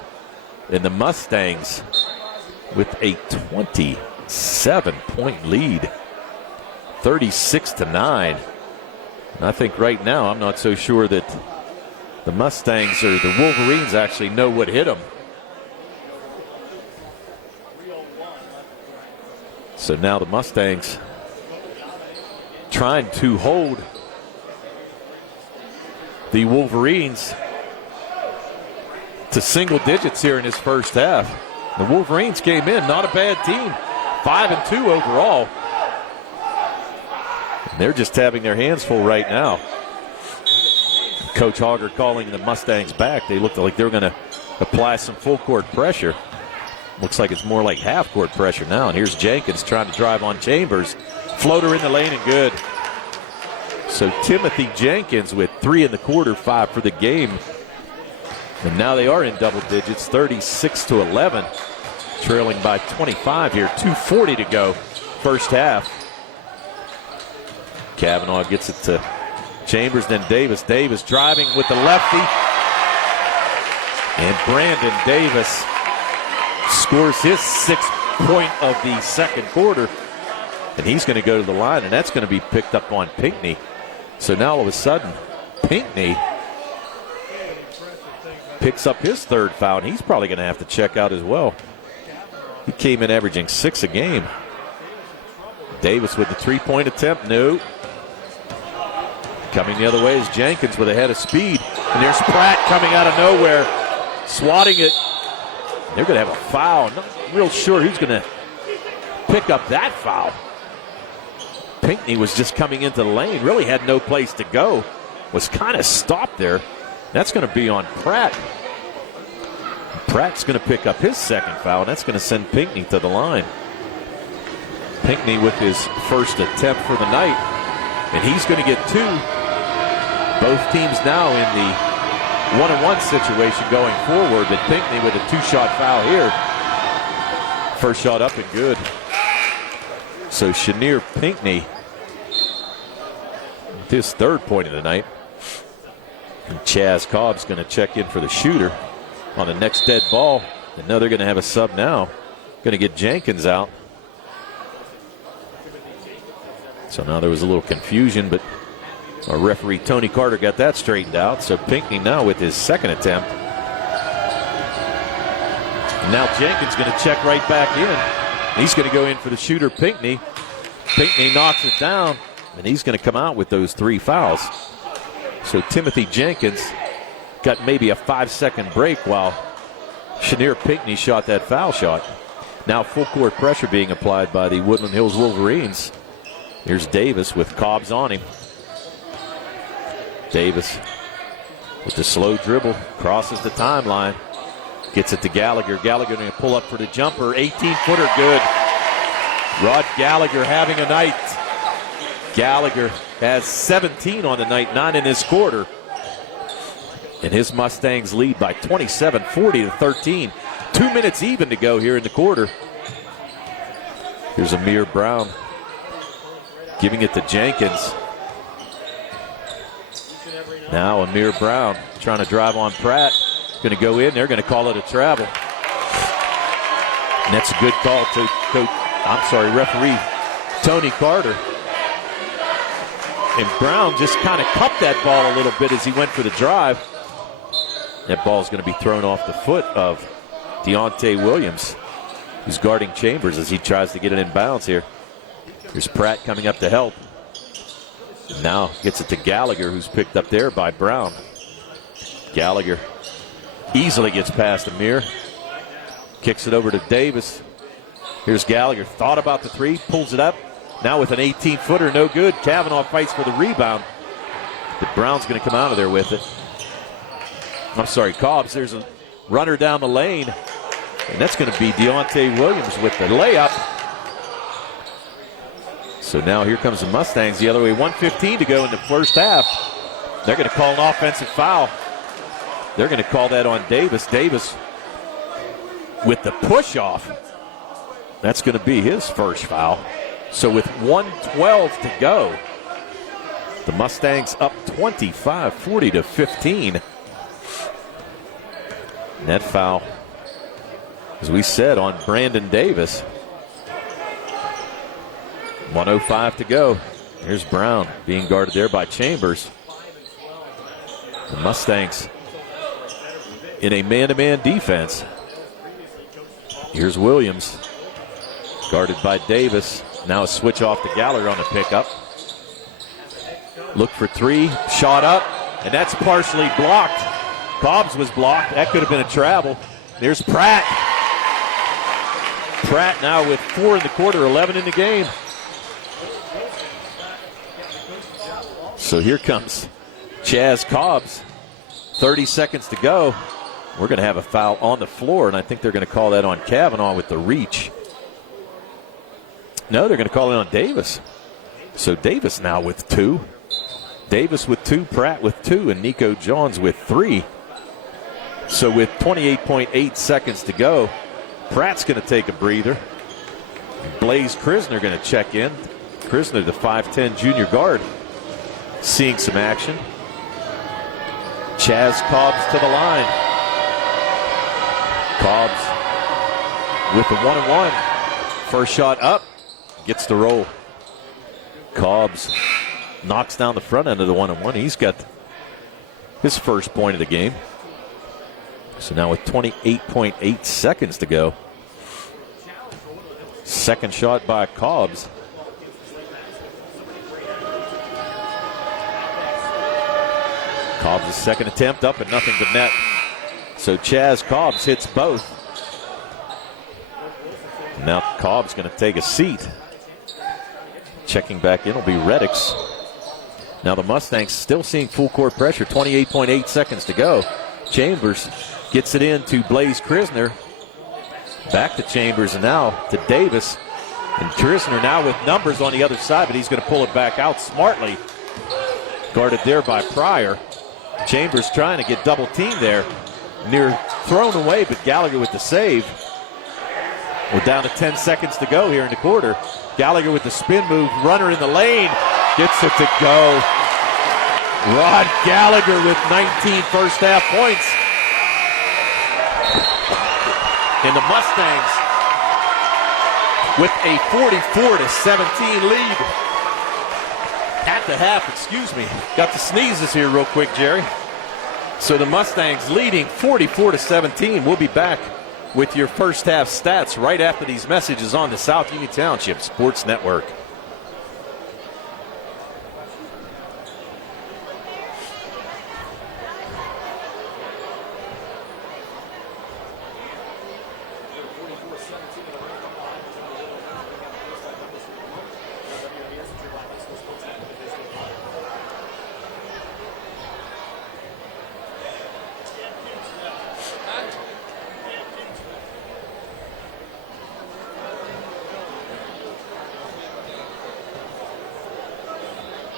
And the Mustangs with a 27-point lead. 36-9. And I think right now I'm not so sure that the Mustangs or the Wolverines actually know what hit them. So now the Mustangs trying to hold the Wolverines to single digits here in this first half. The Wolverines came in, not a bad team. 5-2 overall. And they're just having their hands full right now. Coach Hogger calling the Mustangs back. They looked like they were going to apply some full court pressure. Looks like it's more like half court pressure now. And here's Jenkins trying to drive on Chambers. Floater in the lane and good. So Timothy Jenkins with 3 in the quarter, 5 for the game. And now they are in double digits, 36-11. Trailing by 25 here, 2:40 to go, first half. Kavanaugh gets it to Chambers, then Davis. Davis driving with the lefty. And Brandon Davis scores his 6th point of the second quarter. And he's going to go to the line, and that's going to be picked up on Pinckney. So now all of a sudden, Pinckney picks up his 3rd foul, and he's probably going to have to check out as well. He came in averaging 6 a game. Davis with the 3-point attempt. No. Coming the other way is Jenkins with a head of speed. And there's Pratt coming out of nowhere, swatting it. They're going to have a foul. Not real sure who's going to pick up that foul. Pinckney was just coming into the lane, really had no place to go. Was kind of stopped there. That's going to be on Pratt. Pratt's going to pick up his second foul, and that's going to send Pinckney to the line. Pinckney with his first attempt for the night, and he's going to get 2. Both teams now in the 1-on-1 situation going forward, but Pinckney with a 2-shot foul here. First shot up and good. So Chenier Pinckney, his third point of the night. And Chaz Cobb's going to check in for the shooter on the next dead ball. And now they're going to have a sub now. Going to get Jenkins out. So now there was a little confusion, but our referee Tony Carter got that straightened out. So Pinckney now with his second attempt. And now Jenkins going to check right back in. He's going to go in for the shooter Pinckney. Pinckney knocks it down, and he's going to come out with those 3 fouls. So Timothy Jenkins got maybe a 5-second break while Chenier Pinckney shot that foul shot. Now full court pressure being applied by the Woodland Hills Wolverines. Here's Davis with Cobbs on him. Davis with the slow dribble, crosses the timeline, gets it to Gallagher. Gallagher going to pull up for the jumper. 18-footer good. Rod Gallagher having a night. Gallagher has 17 on the night, 9 in this quarter. And his Mustangs lead by 27, 40-13. 2 minutes even to go here in the quarter. Here's Amir Brown giving it to Jenkins. Now Amir Brown trying to drive on Pratt. Going to go in. They're going to call it a travel. And that's a good call to referee Tony Carter. And Brown just kind of cupped that ball a little bit as he went for the drive. That ball's going to be thrown off the foot of Deontay Williams, who's guarding Chambers as he tries to get it in bounds here. Here's Pratt coming up to help. Now gets it to Gallagher, who's picked up there by Brown. Gallagher easily gets past Amir. Kicks it over to Davis. Here's Gallagher. Thought about the 3, pulls it up. Now with an 18-footer, no good. Kavanaugh fights for the rebound. But Brown's going to come out of there with it. I'm sorry, Cobbs. There's a runner down the lane. And that's going to be Deontay Williams with the layup. So now here comes the Mustangs the other way. 1:15 to go in the first half. They're going to call an offensive foul. They're going to call that on Davis. Davis with the push-off. That's going to be his first foul. So with 1:12 to go, the Mustangs up 25, 40-15. And that foul, as we said, on Brandon Davis. 1:05 to go. Here's Brown being guarded there by Chambers. The Mustangs in a man-to-man defense. Here's Williams, guarded by Davis. Now a switch off to Gallagher on the pickup. Look for 3, shot up, and that's partially blocked. Cobbs was blocked. That could have been a travel. There's Pratt. Pratt now with 4 in the quarter, 11 in the game. So here comes Chaz Cobbs. 30 seconds to go. We're going to have a foul on the floor, and I think they're going to call that on Kavanaugh with the reach. No, they're going to call it on Davis. So Davis now with 2. Davis with 2, Pratt with 2, and Nico Johns with 3. So with 28.8 seconds to go, Pratt's going to take a breather. Blaze Krisner going to check in. Krisner, the 5'10 junior guard, seeing some action. Chaz Cobbs to the line. Cobbs with the 1-and-1. First shot up, gets the roll. Cobbs knocks down the front end of the 1-and-1. He's got his first point of the game. So now with 28.8 seconds to go. Second shot by Cobbs. Cobbs' second attempt up and nothing but net. So Chaz Cobbs hits both. Now Cobbs going to take a seat. Checking back in will be Reddix. Now the Mustangs still seeing full court pressure, 28.8 seconds to go. Chambers gets it in to Blaze Krisner. Back to Chambers and now to Davis. And Krisner now with numbers on the other side, but he's going to pull it back out smartly. Guarded there by Pryor. Chambers trying to get double teamed there. Near thrown away, but Gallagher with the save. We're down to 10 seconds to go here in the quarter. Gallagher with the spin move, runner in the lane, gets it to go. Rod Gallagher with 19 first half points. And the Mustangs with a 44-17 lead. At the half, excuse me. Got the sneezes here real quick, Jerry. So the Mustangs leading 44-17. We'll be back with your first half stats right after these messages on the South Union Township Sports Network.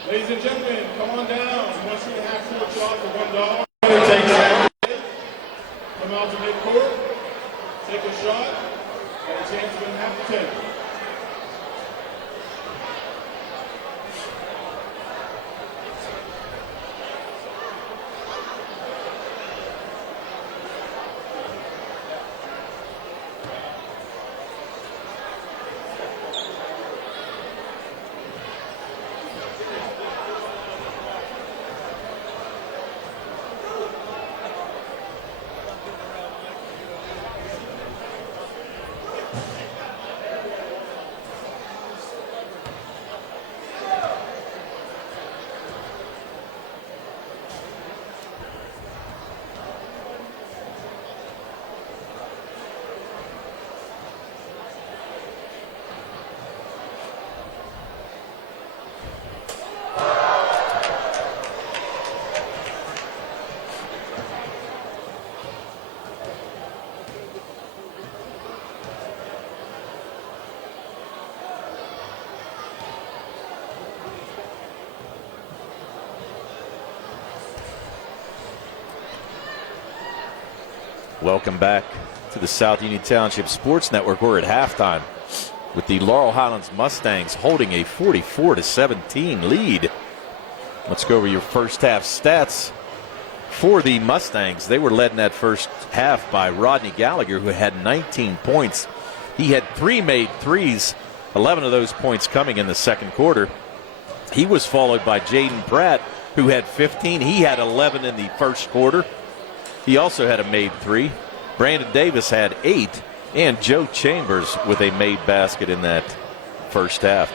Ladies and gentlemen, come on down. We want you to have court shot for $1. Take a shot. Come out to midcourt. Take a shot. Got a chance to win half the table. Welcome back to the South Union Township Sports Network. We're at halftime with the Laurel Highlands Mustangs holding a 44-17 lead. Let's go over your first half stats for the Mustangs. They were led in that first half by Rodney Gallagher, who had 19 points. He had 3 made threes, 11 of those points coming in the second quarter. He was followed by Jaden Pratt, who had 15. He had 11 in the first quarter. He also had a made 3. Brandon Davis had 8. And Joe Chambers with a made basket in that first half.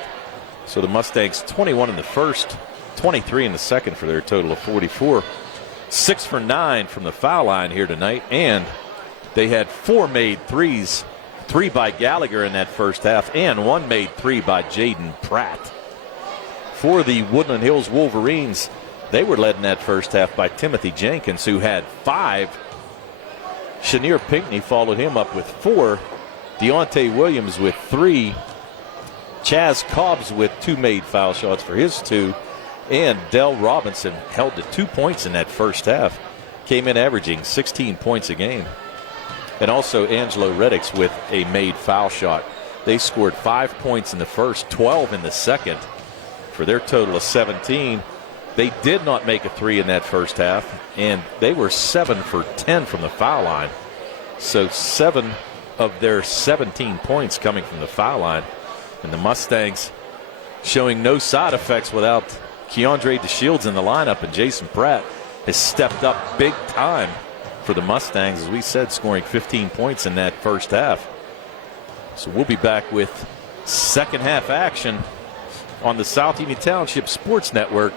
So the Mustangs 21 in the first, 23 in the second for their total of 44. 6 for 9 from the foul line here tonight. And they had 4 made threes. 3 by Gallagher in that first half. And 1 made 3 by Jaden Pratt. For the Woodland Hills Wolverines, they were led in that first half by Timothy Jenkins, who had 5. Shanier Pinckney followed him up with 4. Deontay Williams with 3. Chaz Cobbs with 2 made foul shots for his 2. And Dell Robinson held to 2 points in that first half. Came in averaging 16 points a game. And also Angelo Reddix with a made foul shot. They scored 5 points in the first, 12 in the second for their total of 17. They did not make a 3 in that first half, and they were 7 for 10 from the foul line. So 7 of their 17 points coming from the foul line. And the Mustangs showing no side effects without Keandre DeShields in the lineup, and Jason Pratt has stepped up big time for the Mustangs, as we said, scoring 15 points in that first half. So we'll be back with second half action on the South Union Township Sports Network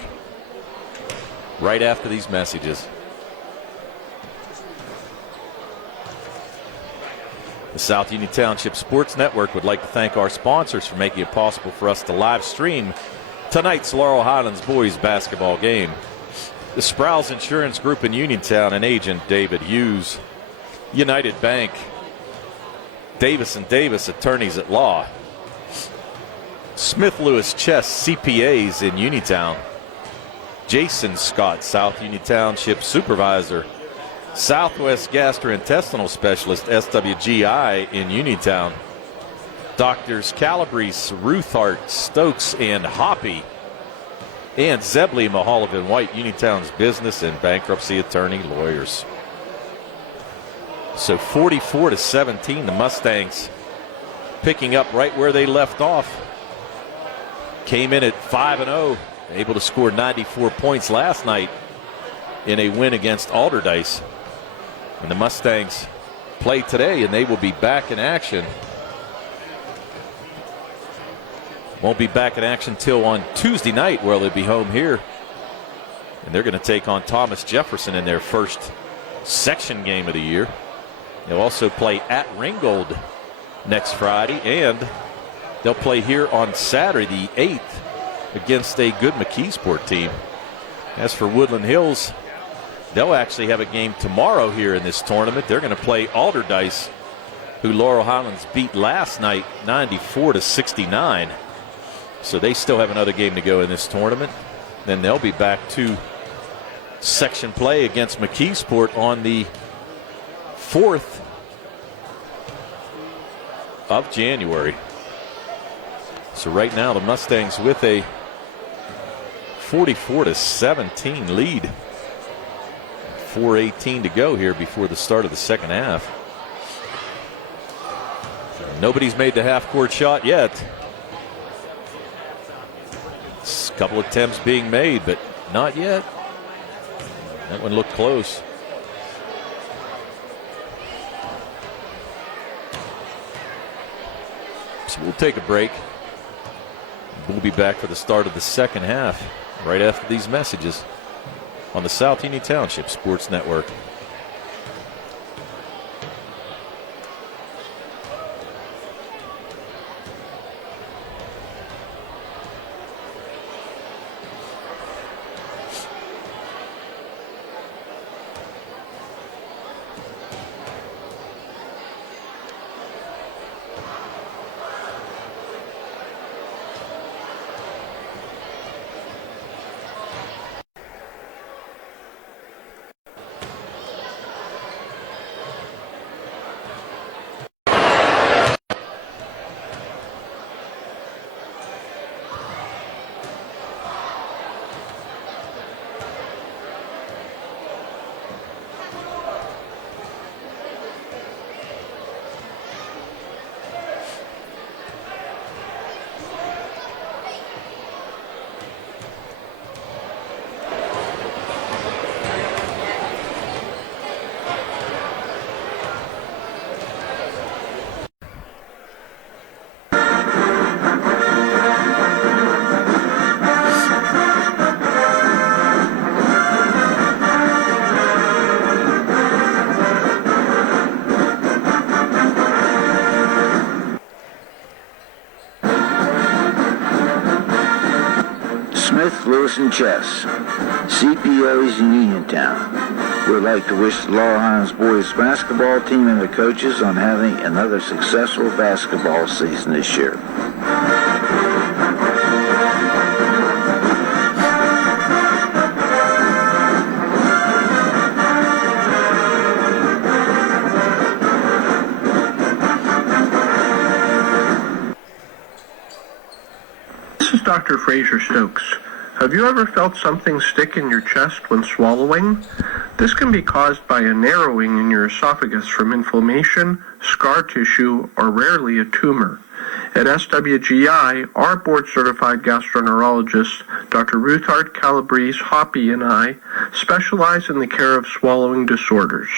right after these messages. The South Union Township Sports Network would like to thank our sponsors for making it possible for us to live stream tonight's Laurel Highlands boys basketball game. The Sprouse Insurance Group in Uniontown and agent David Hughes. United Bank, Davis & Davis attorneys at law. Smith Lewis Chess CPAs in Uniontown. Jason Scott, South Union Township supervisor. Southwest Gastrointestinal Specialist, SWGI in Uniontown. Doctors Calabrese, Ruthart, Stokes, and Hoppy. And Zebley, Mahalovic and White, Uniontown's business and bankruptcy attorney lawyers. So 44-17, the Mustangs picking up right where they left off. Came in at 5-0, able to score 94 points last night in a win against Alderdice. And the Mustangs play today, and they will be back in action. Won't be back in action till on Tuesday night, where they'll be home here. And they're going to take on Thomas Jefferson in their first section game of the year. They'll also play at Ringgold next Friday, and they'll play here on Saturday, the 8th, against a good McKeesport team. As for Woodland Hills, they'll actually have a game tomorrow here in this tournament. They're going to play Alderdice, who Laurel Highlands beat last night 94-69. So they still have another game to go in this tournament. Then they'll be back to section play against McKeesport on the 4th of January. So right now the Mustangs with a 44-17 lead. 4:18 to go here before the start of the second half. Nobody's made the half-court shot yet. A couple of attempts being made, but not yet. That one looked close. So we'll take a break. We'll be back for the start of the second half right after these messages on the South Union Township Sports Network. Smith, Lewis & Chess, CPOs in Uniontown. We'd like to wish the Laurel Highlands boys basketball team and the coaches on having another successful basketball season this year. This is Dr. Fraser Stokes. Have you ever felt something stick in your chest when swallowing? This can be caused by a narrowing in your esophagus from inflammation, scar tissue, or rarely a tumor. At SWGI, our board-certified gastroenterologist, Dr. Ruthart, Calabrese, Hoppy, and I specialize in the care of swallowing disorders.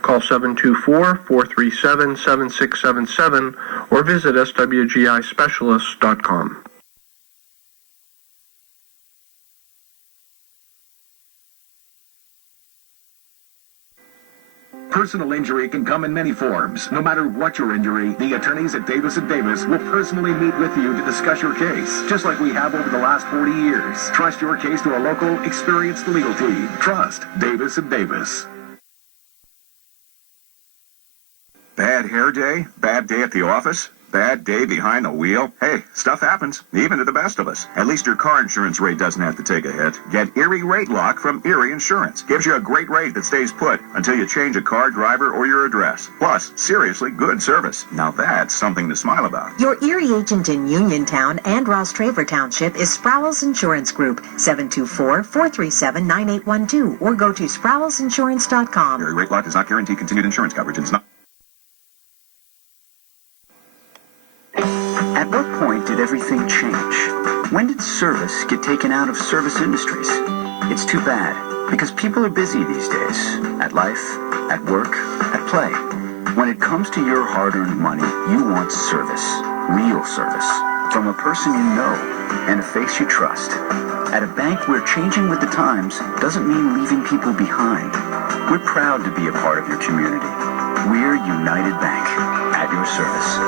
Call 724-437-7677 or visit swgispecialist.com. Personal injury can come in many forms. No matter what your injury, the attorneys at Davis & Davis will personally meet with you to discuss your case, just like we have over the last 40 years. Trust your case to a local, experienced legal team. Trust Davis & Davis. Bad hair day? Bad day at the office? Bad day behind the wheel? Hey, stuff happens, even to the best of us. At least your car insurance rate doesn't have to take a hit. Get Erie Rate Lock from Erie Insurance. Gives you a great rate that stays put until you change a car, driver, or your address. Plus, seriously good service. Now that's something to smile about. Your Erie agent in Uniontown and Ross Traver Township is Sproul's Insurance Group, 724-437-9812, or go to sproulsinsurance.com. Erie Rate Lock does not guarantee continued insurance coverage and is not... At what point did everything change? When did service get taken out of service industries? It's too bad, because people are busy these days. At life, at work, at play. When it comes to your hard-earned money, you want service. Real service. From a person you know and a face you trust. At a bank where changing with the times doesn't mean leaving people behind. We're proud to be a part of your community. We're United Bank, at your service.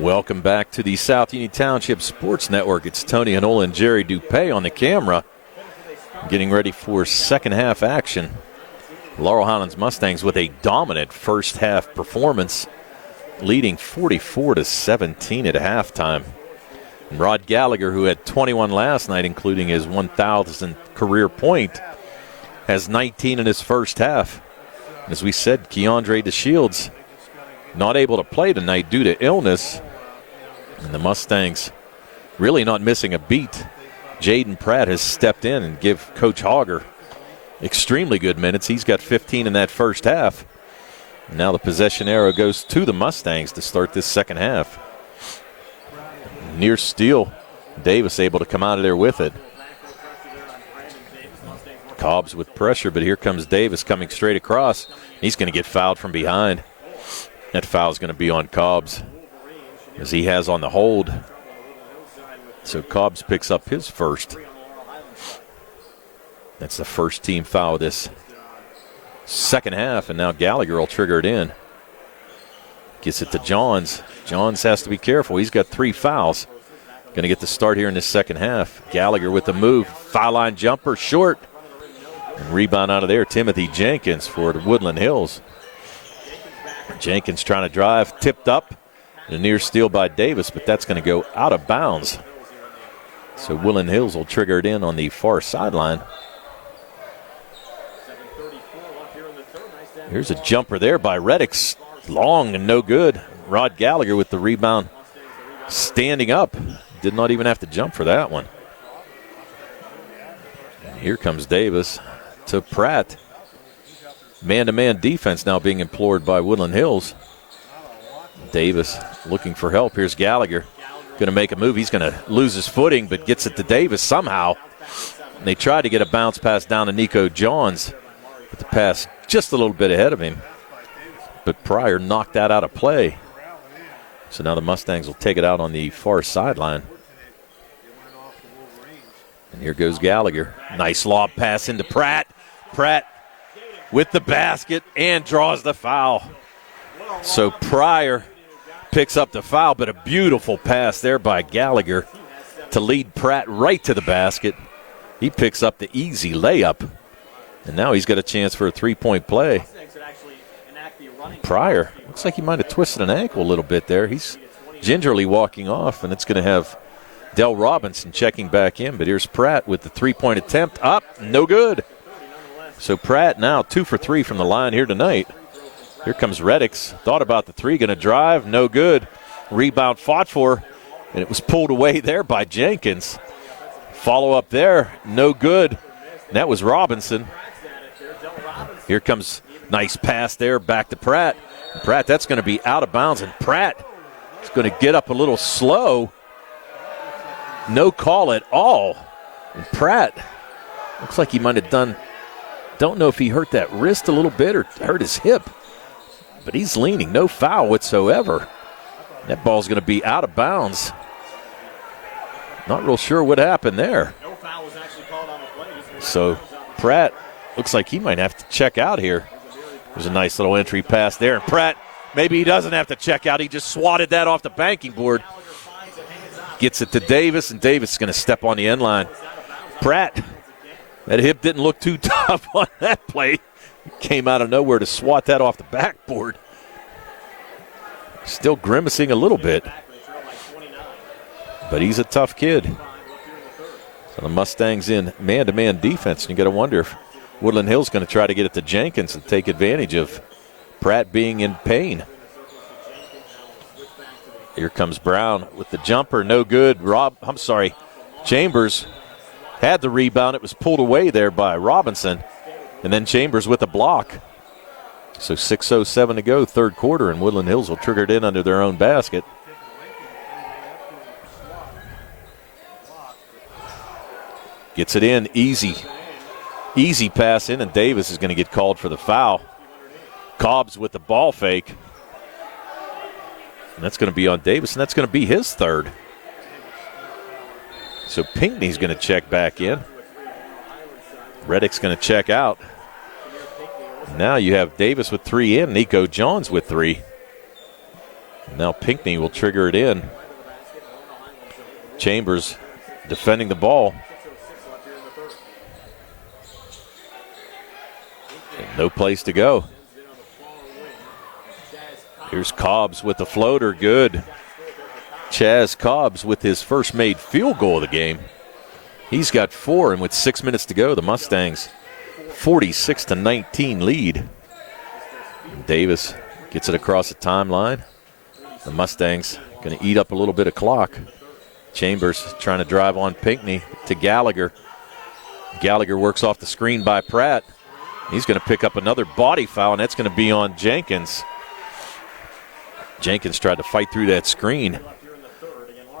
Welcome back to the South Union Township Sports Network. It's Tony Hanola and Jerry Dupay on the camera, getting ready for second half action. Laurel Highlands Mustangs with a dominant first half performance, leading 44-17 at halftime. And Rod Gallagher, who had 21 last night, including his 1,000th career point, has 19 in his first half. As we said, Keandre DeShields not able to play tonight due to illness. And the Mustangs really not missing a beat. Jaden Pratt has stepped in and give Coach Hogger extremely good minutes. He's got 15 in that first half. And now the possession arrow goes to the Mustangs to start this second half. Near steal, Davis able to come out of there with it. Cobbs with pressure, but here comes Davis coming straight across. He's going to get fouled from behind. That foul is going to be on Cobbs, as he has on the hold. So Cobbs picks up his first. That's the first team foul this second half, and now Gallagher will trigger it in. Gets it to Johns. Johns has to be careful. He's got 3 fouls. Going to get the start here in this second half. Gallagher with the move. Foul line jumper, short. And rebound out of there, Timothy Jenkins for the Woodland Hills. Jenkins trying to drive, tipped up. A near steal by Davis, but that's going to go out of bounds. So Woodland Hills will trigger it in on the far sideline. Here's a jumper there by Reddick. Long and no good. Rod Gallagher with the rebound, standing up. Did not even have to jump for that one. And here comes Davis to Pratt. Man-to-man defense now being implored by Woodland Hills. Davis looking for help. Here's Gallagher. Going to make a move. He's going to lose his footing, but gets it to Davis somehow. And they tried to get a bounce pass down to Nico Johns, but the pass just a little bit ahead of him. But Pryor knocked that out of play. So now the Mustangs will take it out on the far sideline. And here goes Gallagher. Nice lob pass into Pratt. Pratt with the basket and draws the foul. So Pryor picks up the foul, but a beautiful pass there by Gallagher to lead Pratt right to the basket. He picks up the easy layup, and now he's got a chance for a three-point play. Pryor, looks like he might have twisted an ankle a little bit there. He's gingerly walking off, and it's going to have Del Robinson checking back in. But here's Pratt with the three-point attempt. Up, no good. So Pratt now 2 for 3 from the line here tonight. Here comes Reddick. Thought about the three, going to drive, no good. Rebound fought for, and it was pulled away there by Jenkins. Follow up there, no good. And that was Robinson. Here comes nice pass there back to Pratt. Pratt, that's going to be out of bounds, and Pratt is going to get up a little slow. No call at all. And Pratt looks like he might have done, don't know if he hurt that wrist a little bit or hurt his hip, but he's leaning, no foul whatsoever. That ball's going to be out of bounds. Not real sure what happened there. So Pratt looks like he might have to check out here. There's a nice little entry pass there. And Pratt, maybe he doesn't have to check out. He just swatted that off the banking board. Gets it to Davis, and Davis is going to step on the end line. Pratt, that hip didn't look too tough on that play. He came out of nowhere to swat that off the backboard. Still grimacing a little bit. But he's a tough kid. So the Mustangs in man-to-man defense. And you got to wonder if Woodland Hill's going to try to get it to Jenkins and take advantage of Pratt being in pain. Here comes Brown with the jumper. No good. Chambers had the rebound. It was pulled away there by Robinson. And then Chambers with a block. So 6:07 to go, third quarter, and Woodland Hills will trigger it in under their own basket. Gets it in, easy pass in, and Davis is going to get called for the foul. Cobbs with the ball fake. And that's going to be on Davis, and that's going to be his third. So Pinckney's going to check back in. Reddick's going to check out. Now you have Davis with 3 in, Nico Jones with 3. Now Pinckney will trigger it in. Chambers defending the ball. And no place to go. Here's Cobbs with the floater, good. Chaz Cobbs with his first made field goal of the game. He's got 4, and with 6 minutes to go, the Mustangs 46-19 lead. Davis gets it across the timeline. The Mustangs going to eat up a little bit of clock. Chambers trying to drive on Pinckney to Gallagher. Gallagher works off the screen by Pratt. He's going to pick up another body foul, and that's going to be on Jenkins. Jenkins tried to fight through that screen.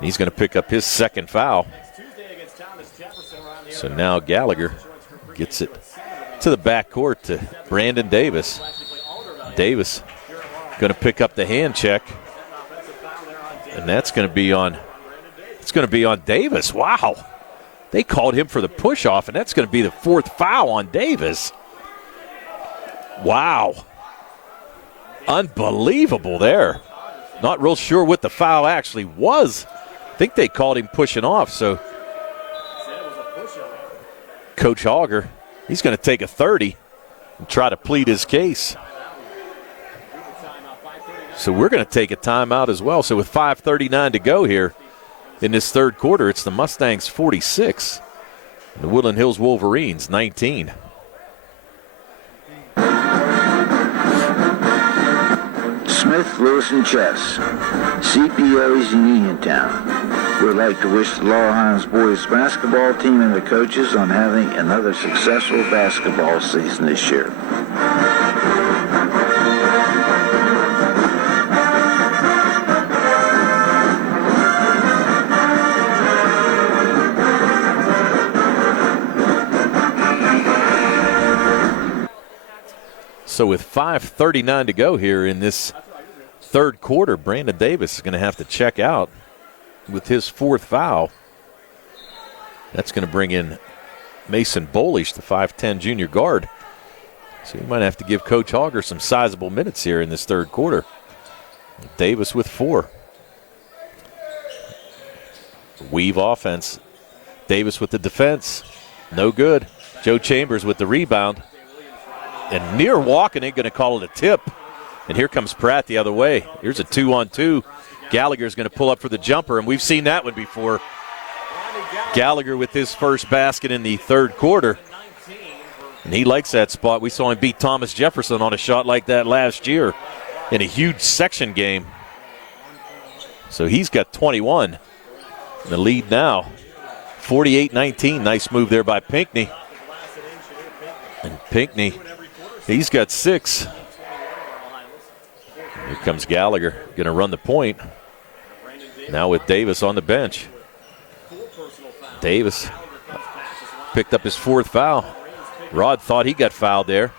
He's going to pick up his second foul. So now Gallagher gets it to the backcourt to Brandon Davis. Davis going to pick up the hand check, and that's going to be on. It's going to be on Davis. Wow, they called him for the push-off, and that's going to be the 4th foul on Davis. Wow, unbelievable there. Not real sure what the foul actually was. I think they called him pushing off. So Coach Auger, he's going to take a 30 and try to plead his case. So we're going to take a timeout as well. So with 5:39 to go here in this third quarter, it's the Mustangs 46, and the Woodland Hills Wolverines 19. Smith, Lewis, and Chess, CPOs in Uniontown. We'd like to wish the Laurel Highlands boys basketball team and the coaches on having another successful basketball season this year. So with 5:39 to go here in this third quarter, Brandon Davis is going to have to check out with his 4th foul. That's going to bring in Mason Bolish, the 5'10 junior guard. So he might have to give Coach Auger some sizable minutes here in this third quarter. Davis with 4. Weave offense. Davis with the defense. No good. Joe Chambers with the rebound. And near walking, ain't going to call it a tip. And here comes Pratt the other way. Here's a 2-on-2. Gallagher's going to pull up for the jumper, and we've seen that one before. Gallagher with his first basket in the third quarter. And he likes that spot. We saw him beat Thomas Jefferson on a shot like that last year in a huge section game. So he's got 21. The lead now, 48-19. Nice move there by Pinckney. And Pinckney, he's got 6. Here comes Gallagher, going to run the point. Now with Davis on the bench. Davis picked up his 4th foul. Rod thought he got fouled there.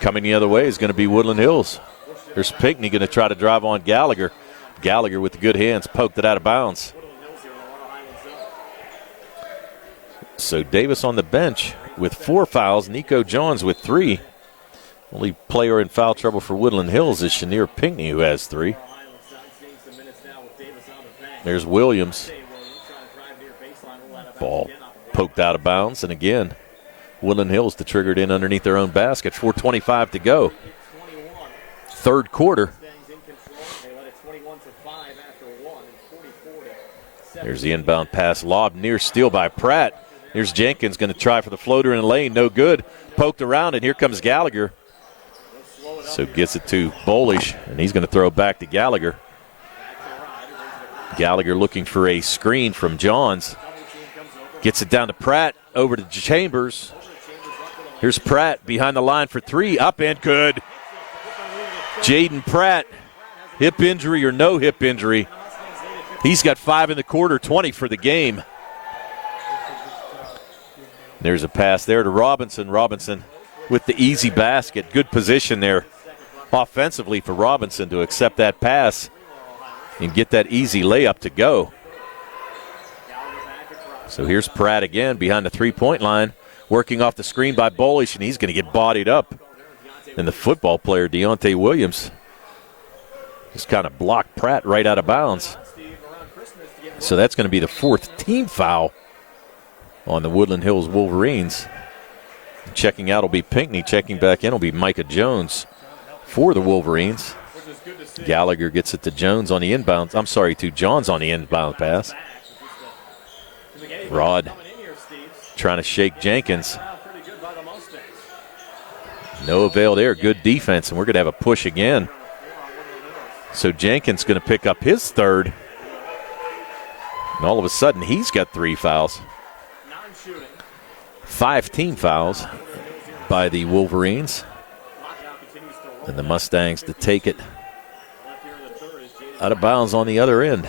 Coming the other way is going to be Woodland Hills. There's Pinckney going to try to drive on Gallagher. Gallagher with the good hands poked it out of bounds. So Davis on the bench with 4 fouls. Nico Johns with 3. Only player in foul trouble for Woodland Hills is Shanier Pinckney, who has 3. There's Williams. Ball poked out of bounds, and again, Woodland Hills to trigger it in underneath their own basket. 4:25 to go. Third quarter. There's the inbound pass, lobbed near steal by Pratt. Here's Jenkins going to try for the floater in the lane, no good. Poked around, and here comes Gallagher. So gets it to Bolish, and he's going to throw it back to Gallagher. Gallagher looking for a screen from Johns. Gets it down to Pratt, over to Chambers. Here's Pratt behind the line for 3, up and good. Jaden Pratt, hip injury or no hip injury. He's got 5 in the quarter, 20 for the game. There's a pass there to Robinson. Robinson with the easy basket. Good position there offensively for Robinson to accept that pass and get that easy layup to go. So here's Pratt again behind the three-point line, working off the screen by Bolish, and he's going to get bodied up. And the football player, Deontay Williams, just kind of blocked Pratt right out of bounds. So that's going to be the 4th team foul on the Woodland Hills Wolverines. Checking out will be Pinckney. Checking back in will be Micah Jones for the Wolverines. Gallagher gets it to Jones on the inbound. I'm sorry, to Johns on the inbound pass. Rod trying to shake Jenkins. No avail there. Good defense, and we're going to have a push again. So Jenkins going to pick up his 3rd. And all of a sudden, he's got 3 fouls. 5 team fouls by the Wolverines. And the Mustangs to take it out of bounds on the other end.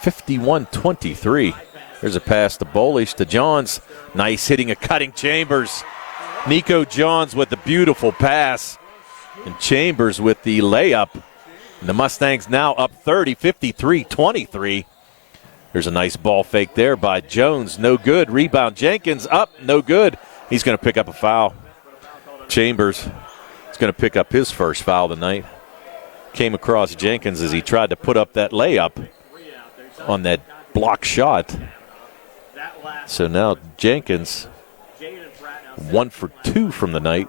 51-23. There's a pass to Bolish to Johns. Nice hitting, a cutting Chambers. Nico Johns with the beautiful pass. And Chambers with the layup. And the Mustangs now up 30, 53-23. There's a nice ball fake there by Jones. No good. Rebound. Jenkins up. No good. He's going to pick up a foul. Chambers is going to pick up his first foul tonight. Came across Jenkins as he tried to put up that layup on that block shot. So now Jenkins, 1 for 2 from the night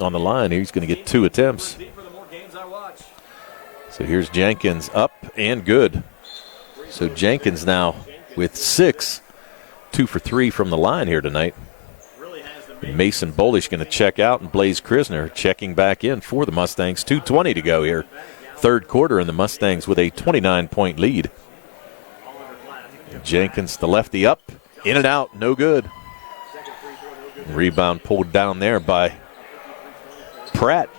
on the line. He's going to get 2 attempts. So here's Jenkins up and good. So Jenkins now with 6, 2 for 3 from the line here tonight. And Mason Bolish going to check out, and Blaze Krisner checking back in for the Mustangs. 2:20 to go here. Third quarter, and the Mustangs with a 29-point lead. Jenkins, the lefty up, in and out, no good. Rebound pulled down there by Pratt.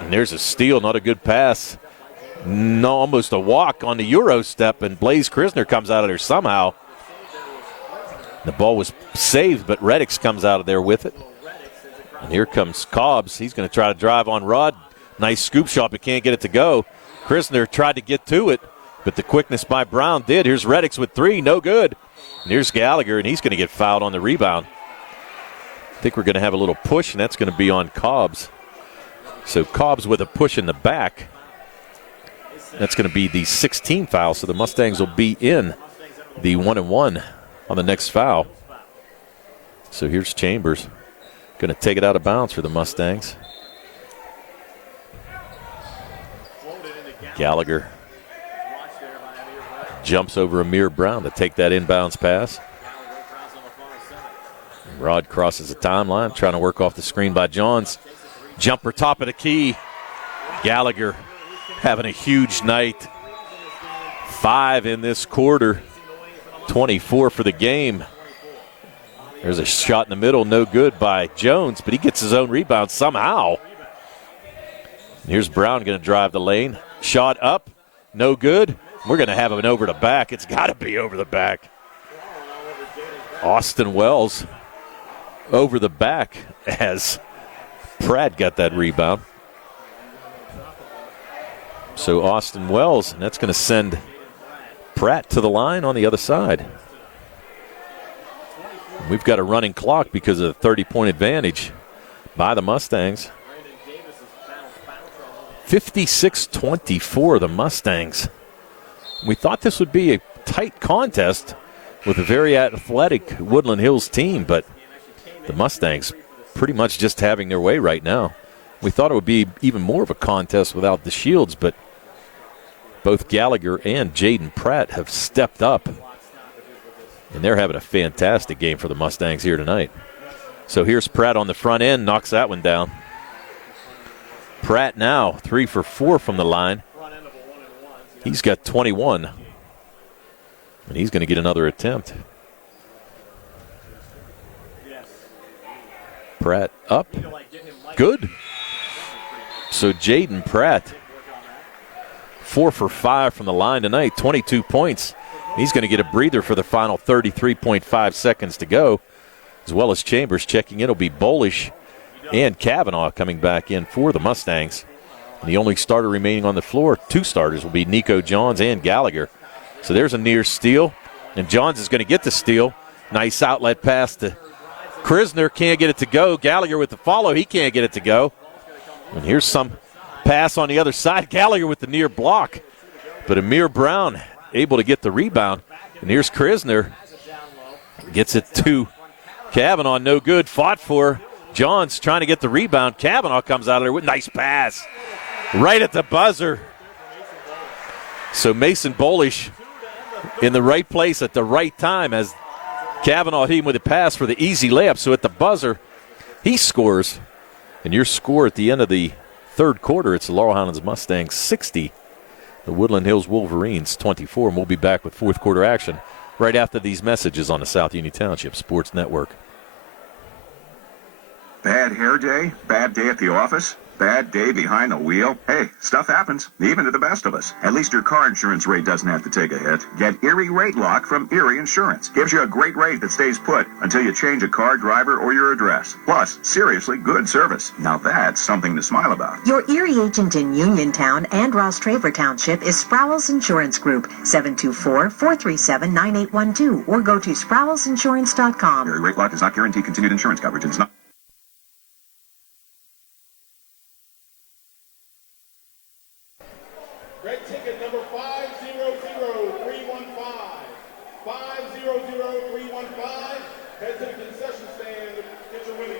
And there's a steal, not a good pass. No, almost a walk on the Euro step, and Blaze Krisner comes out of there somehow. The ball was saved, but Reddix comes out of there with it. And here comes Cobbs. He's going to try to drive on Rod. Nice scoop shot, but can't get it to go. Krisner tried to get to it, but the quickness by Brown did. Here's Reddix with 3, no good. And here's Gallagher, and he's going to get fouled on the rebound. I think we're going to have a little push, and that's going to be on Cobbs. So Cobbs with a push in the back. That's going to be the 16th foul, so the Mustangs will be in the 1-and-1 on the next foul. So here's Chambers. Going to take it out of bounds for the Mustangs. Gallagher jumps over Amir Brown to take that inbounds pass. Rod crosses the timeline, trying to work off the screen by Johns. Jumper top of the key. Gallagher having a huge night. 5 in this quarter. 24 for the game. There's a shot in the middle, no good by Jones, but he gets his own rebound somehow. Here's Brown going to drive the lane. Shot up, no good. We're going to have an over the back. It's got to be over the back. Austin Wells over the back as Pratt got that rebound. So Austin Wells, and that's going to send Pratt to the line on the other side. We've got a running clock because of the 30-point advantage by the Mustangs. 56-24, the Mustangs. We thought this would be a tight contest with a very athletic Woodland Hills team, but the Mustangs pretty much just having their way right now. We thought it would be even more of a contest without the Shields, but both Gallagher and Jaden Pratt have stepped up, and they're having a fantastic game for the Mustangs here tonight. So here's Pratt on the front end, knocks that one down. Pratt now 3 for 4 from the line. He's got 21, and he's going to get another attempt. Pratt up. Good. So Jaden Pratt, 4 for 5 from the line tonight, 22 points. He's going to get a breather for the final 33.5 seconds to go, as well as Chambers checking in. It'll be Bolish and Kavanaugh coming back in for the Mustangs. And the only starter remaining on the floor, 2 starters, will be Nico Johns and Gallagher. So there's a near steal, and Johns is going to get the steal. Nice outlet pass to Krisner, can't get it to go. Gallagher with the follow, he can't get it to go. And here's some pass on the other side. Gallagher with the near block. But Amir Brown able to get the rebound. And here's Krisner. Gets it to Kavanaugh, no good. Fought for. Johns trying to get the rebound. Kavanaugh comes out of there with a nice pass. Right at the buzzer. So Mason Bolish in the right place at the right time as Kavanaugh hit him with a pass for the easy layup. So at the buzzer, he scores. And your score at the end of the third quarter, it's the Laurel Highlands Mustangs 60, the Woodland Hills Wolverines 24. And we'll be back with fourth quarter action right after these messages on the South Union Township Sports Network. Bad hair day? Bad day at the office? Bad day behind the wheel? Hey, stuff happens, even to the best of us. At least your car insurance rate doesn't have to take a hit. Get Erie Rate Lock from Erie Insurance. Gives you a great rate that stays put until you change a car, driver, or your address. Plus, seriously good service. Now that's something to smile about. Your Erie agent in Uniontown and Ross Traver Township is Sproul's Insurance Group, 724-437-9812, or go to sproulsinsurance.com. Erie Rate Lock does not guarantee continued insurance coverage. It's not. Red ticket number 500315. 500315. Head to the concession stand. Get your winning.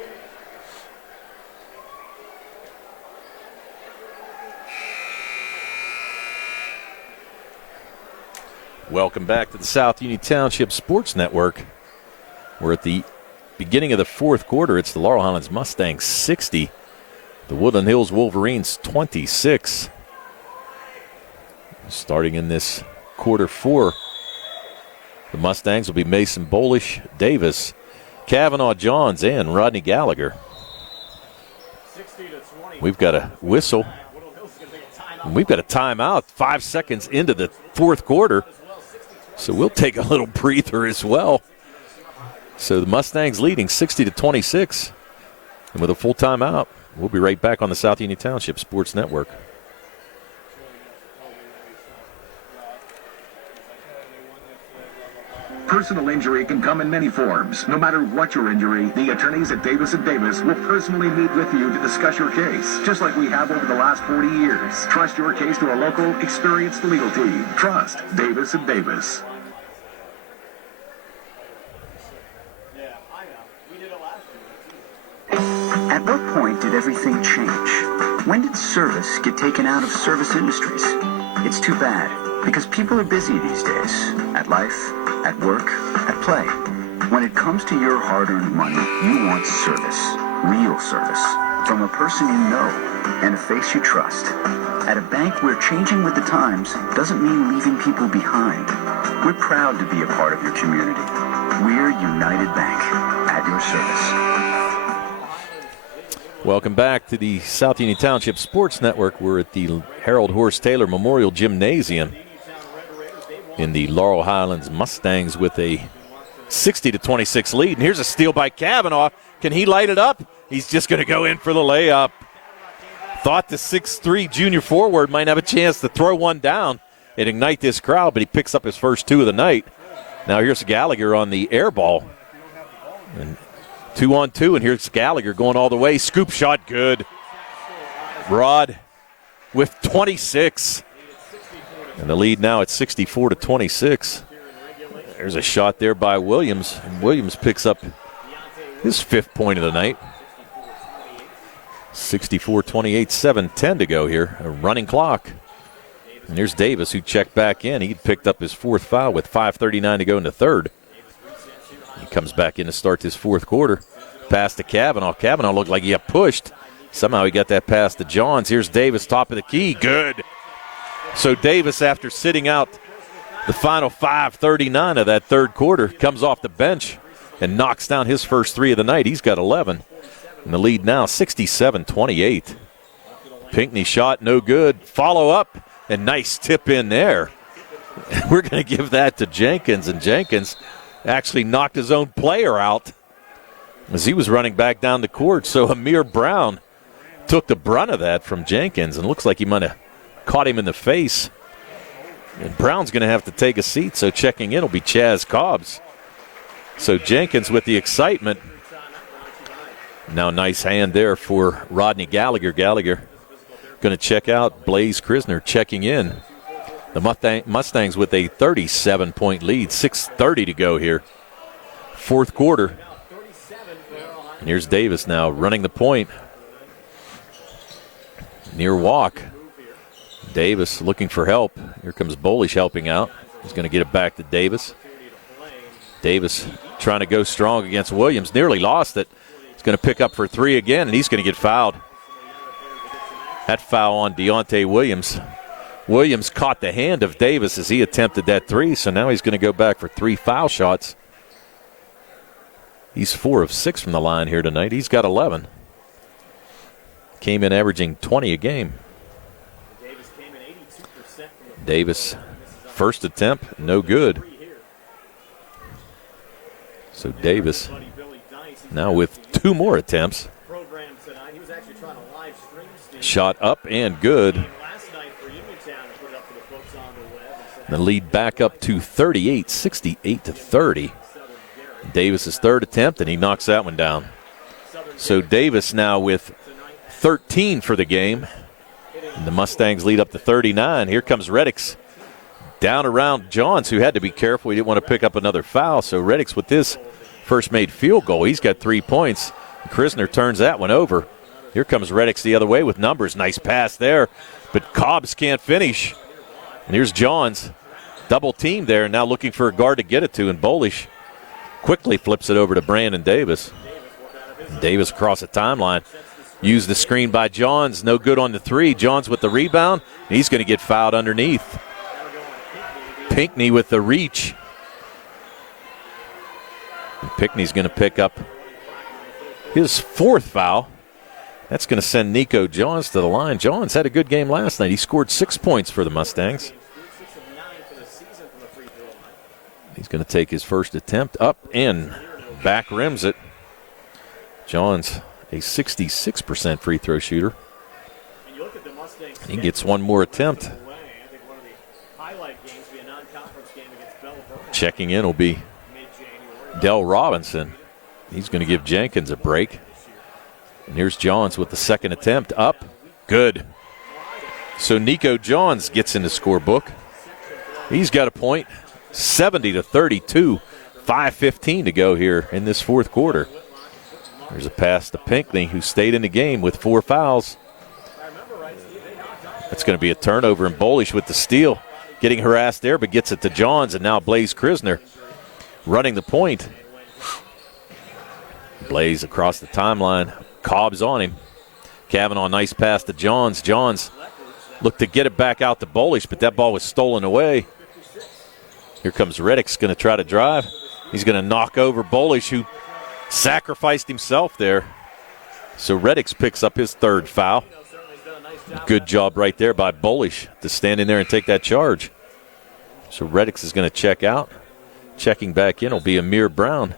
Welcome back to the South Union Township Sports Network. We're at the beginning of the fourth quarter. It's the Laurel Highlands Mustangs 60, the Woodland Hills Wolverines 26. Starting in this quarter four, the Mustangs will be Mason Bolish, Davis, Kavanaugh Johns, and Rodney Gallagher. We've got a whistle. And we've got a timeout 5 seconds into the fourth quarter. So we'll take a little breather as well. So the Mustangs leading 60-26. And with a full timeout, we'll be right back on the South Union Township Sports Network. Personal injury can come in many forms. No matter what your injury, the attorneys at Davis & Davis will personally meet with you to discuss your case, just like we have over the last 40 years. Trust your case to a local, experienced legal team. Trust Davis & Davis. At what point did everything change? When did service get taken out of service industries? It's too bad, because people are busy these days. At life, at work, at play. When it comes to your hard-earned money, you want service. Real service. From a person you know and a face you trust. At a bank where changing with the times doesn't mean leaving people behind. We're proud to be a part of your community. We're United Bank. At your service. Welcome back to the South Union Township Sports Network. We're at the Harold Horse Taylor Memorial Gymnasium in the Laurel Highlands Mustangs with a 60-26 lead. And here's a steal by Kavanaugh. Can he light it up? He's just going to go in for the layup. Thought the 6'3 junior forward might have a chance to throw one down and ignite this crowd, but he picks up his first two of the night. Now here's Gallagher on the air ball. And 2-on-2, and here's Gallagher going all the way. Scoop shot, good. Rod with 26. And the lead now at 64-26. There's a shot there by Williams. And Williams picks up his 5th point of the night. 64-28, 7:10 to go here. A running clock. And here's Davis, who checked back in. He picked up his 4th foul with 5:39 to go in the 3rd. He comes back in to start this 4th quarter. Pass to Cavanaugh. Cavanaugh looked like he got pushed. Somehow he got that pass to Johns. Here's Davis, top of the key. Good. So Davis, after sitting out the final 5:39 of that 3rd quarter, comes off the bench and knocks down his first 3 of the night. He's got 11. And the lead now 67-28. Pinckney shot, no good. Follow up, and nice tip in there. We're going to give that to Jenkins, and Jenkins actually knocked his own player out as he was running back down the court. So Amir Brown took the brunt of that from Jenkins, and looks like he might have caught him in the face. And Brown's going to have to take a seat, so checking in will be Chaz Cobbs. So Jenkins with the excitement. Now nice hand there for Rodney Gallagher. Gallagher going to check out. Blaze Krisner checking in. The Mustangs with a 37-point lead. 6:30 to go here. 4th quarter. And here's Davis now running the point. Near walk. Davis looking for help. Here comes Bolish helping out. He's going to get it back to Davis. Davis trying to go strong against Williams. Nearly lost it. He's going to pick up for 3 again, and he's going to get fouled. That foul on Deontay Williams. Williams caught the hand of Davis as he attempted that 3, so now he's going to go back for 3 foul shots. He's 4 of 6 from the line here tonight. He's got 11. Came in averaging 20 a game. Davis, first attempt, no good. So Davis now with 2 more attempts. Shot up and good. The lead back up to 38, 68-30. Davis's 3rd attempt, and he knocks that one down. So Davis now with 13 for the game. And the Mustangs lead up to 39. Here comes Reddix down around Johns, who had to be careful. He didn't want to pick up another foul. So Reddix with this first made field goal. He's got 3 points. Krisner turns that one over. Here comes Reddix the other way with numbers. Nice pass there, but Cobbs can't finish. And here's Johns. Double team there, now looking for a guard to get it to, and Bolish quickly flips it over to Brandon Davis. Davis across the timeline. Used the screen by Johns. No good on the 3. Johns with the rebound. He's going to get fouled underneath. Pinckney with the reach. And Pinckney's going to pick up his 4th foul. That's going to send Nico Johns to the line. Johns had a good game last night. He scored 6 points for the Mustangs. He's going to take his first attempt up and back rims it. Johns, a 66% free throw shooter. He gets 1 more attempt. Checking in will be Del Robinson. He's going to give Jenkins a break. And here's Johns with the 2nd attempt. Up. Good. So Nico Johns gets in the scorebook. He's got a point. 70-32. 5:15 to go here in this 4th quarter. There's a pass to Pinckney, who stayed in the game with 4 fouls. It's going to be a turnover, and Bolish with the steal. Getting harassed there, but gets it to Johns, and now Blaze Krisner running the point. Blaze across the timeline. Cobb's on him. Cavanaugh, nice pass to Johns. Johns looked to get it back out to Bolish, but that ball was stolen away. Here comes Reddix, going to try to drive. He's going to knock over Bolish, who sacrificed himself there. So Reddix picks up his 3rd foul. Good job right there by Bolish to stand in there and take that charge. So Reddix is going to check out. Checking back in will be Amir Brown.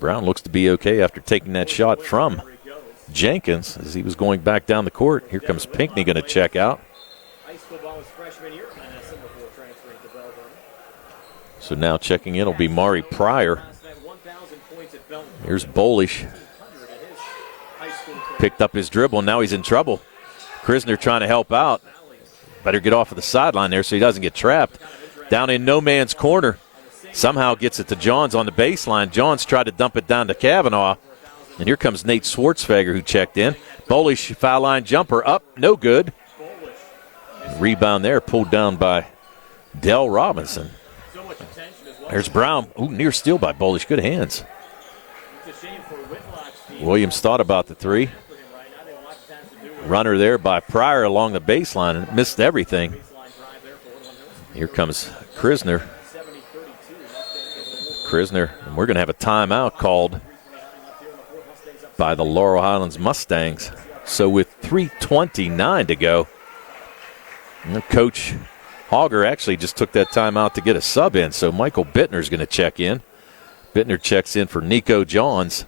Brown looks to be okay after taking that shot from Jenkins as he was going back down the court. Here comes Pinckney going to check out. So now checking in will be Mari Pryor. Here's Bolish. Picked up his dribble, and now he's in trouble. Krisner trying to help out. Better get off of the sideline there so he doesn't get trapped. Down in no man's corner. Somehow gets it to Johns on the baseline. Johns tried to dump it down to Kavanaugh. And here comes Nate Schwartzfeger, who checked in. Bolish foul line jumper up, no good. Rebound there, pulled down by Dell Robinson. There's Brown. Ooh, near steal by Bolish. Good hands. Williams thought about the three. Runner there by Pryor along the baseline and missed everything. Here comes Krisner. And we're going to have a timeout called by the Laurel Highlands Mustangs. So with 3:29 to go, Coach Hogger actually just took that timeout to get a sub in. So Michael Bittner's going to check in. Bittner checks in for Nico Johns.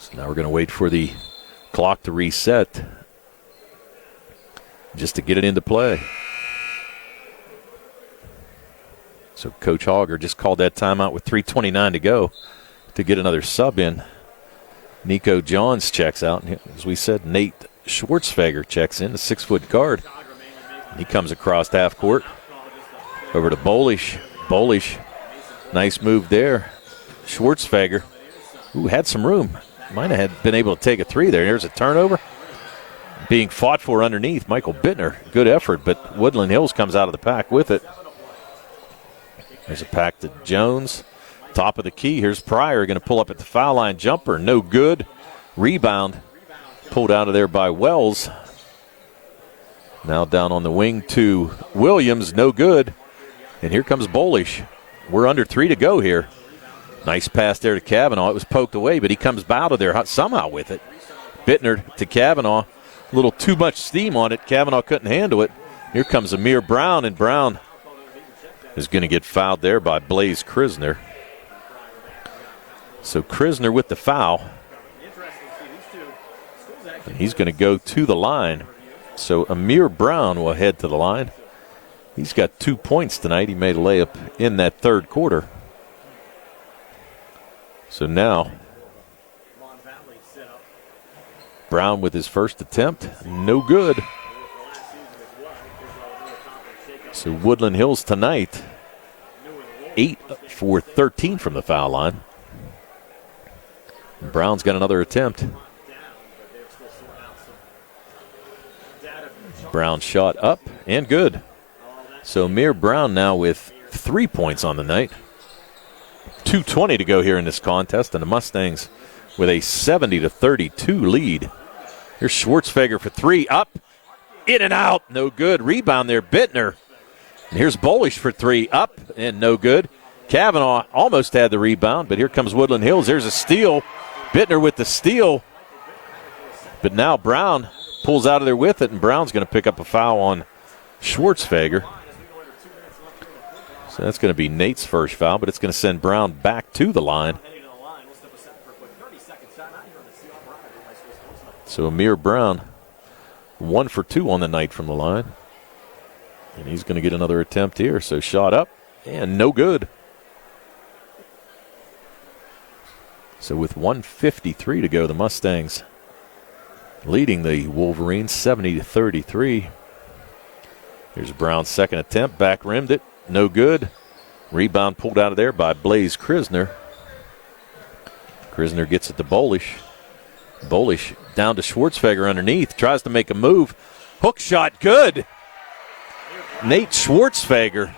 So now we're going to wait for the clock to reset just to get it into play. So Coach Hogger just called that timeout with 3:29 to go to get another sub in. Nico Johns checks out. And as we said, Nate Schwartzfeger checks in, the 6-foot guard. He comes across half court over to Bolish. Bolish, nice move there. Schwartzfeger, who had some room. Might have been able to take a three there. There's a turnover. Being fought for underneath. Michael Bittner, good effort, but Woodland Hills comes out of the pack with it. There's a pack to Jones. Top of the key. Here's Pryor going to pull up at the foul line jumper. No good. Rebound pulled out of there by Wells. Now down on the wing to Williams. No good. And here comes Bolish. We're under 3 to go here. Nice pass there to Kavanaugh. It was poked away, but he comes out of there somehow with it. Bittner to Kavanaugh. A little too much steam on it. Kavanaugh couldn't handle it. Here comes Amir Brown, and Brown is going to get fouled there by Blaze Krisner. So Krisner with the foul. And he's going to go to the line. So Amir Brown will head to the line. He's got 2 points tonight. He made a layup in that third quarter. So now Brown with his first attempt. No good. So Woodland Hills tonight, 8 for 13 from the foul line. And Brown's got another attempt. Brown shot up and good. So Amir Brown now with 3 points on the night. 2:20 to go here in this contest, and the Mustangs with a 70-32 lead. Here's Schwartzfeger for three, up, in and out, no good. Rebound there, Bittner. And here's Bolish for three, up and no good. Kavanaugh almost had the rebound, but here comes Woodland Hills. There's a steal. Bittner with the steal. But now Brown pulls out of there with it, and Brown's going to pick up a foul on Schwartzfeger. So that's going to be Nate's first foul, but it's going to send Brown back to the line. So Amir Brown, 1 for 2 on the night from the line. And he's going to get another attempt here. So shot up and no good. So with 1:53 to go, the Mustangs leading the Wolverines 70-33. Here's Brown's second attempt. Back rimmed it. No good. Rebound pulled out of there by Blaze Krisner. Krisner gets it to Bolish. Bolish down to Schwartzfeger underneath. Tries to make a move. Hook shot good. Nate Schwartzfeger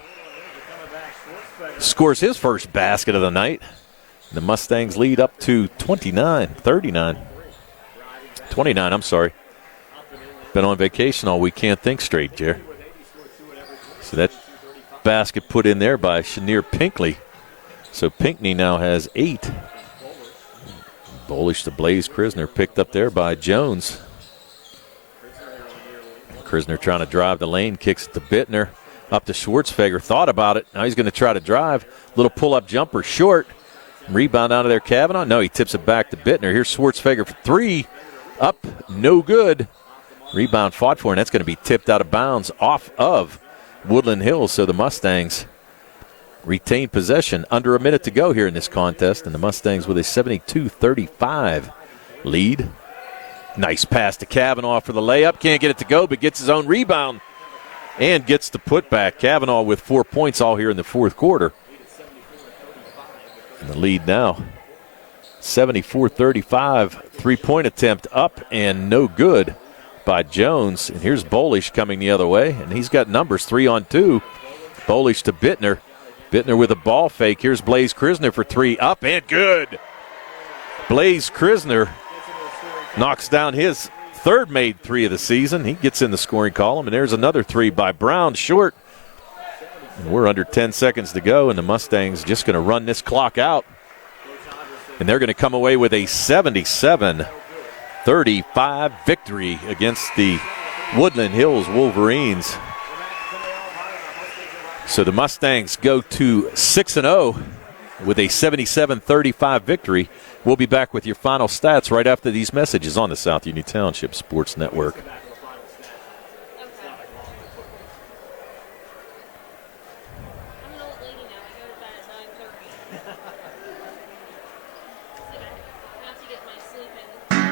scores his first basket of the night. The Mustangs lead up to 29. I'm sorry. Been on vacation all week. Can't think straight, Jer. So that basket put in there by Shanier Pinkley. So Pinckney now has 8. Bolish to Blaze Krisner, picked up there by Jones. Krisner trying to drive the lane, kicks it to Bittner. Up to Schwartzfeger, thought about it. Now he's going to try to drive. Little pull-up jumper, short. Rebound out of there, Kavanaugh. No, he tips it back to Bittner. Here's Schwartzfeger for 3. Up, no good. Rebound fought for, and that's going to be tipped out of bounds off of Woodland Hills. So the Mustangs retain possession. Under a minute to go here in this contest, and the Mustangs with a 72-35 lead. Nice pass to Kavanaugh for the layup. Can't get it to go, but gets his own rebound and gets the putback. Kavanaugh with 4 points all here in the fourth quarter. And the lead now, 74-35. Three-point attempt up and no good by Jones. And here's Bolish coming the other way, and he's got numbers 3-on-2. Bolish to Bittner. Bittner with a ball fake. Here's Blaze Krisner for three. Up and good. Blaze Krisner knocks down his third made three of the season. He gets in the scoring column, and there's another three by Brown, short. And we're under 10 seconds to go, and the Mustangs just going to run this clock out. And they're going to come away with a 77-35 victory against the Woodland Hills Wolverines. So the Mustangs go to 6-0 with a 77-35 victory. We'll be back with your final stats right after these messages on the South Union Township Sports Network.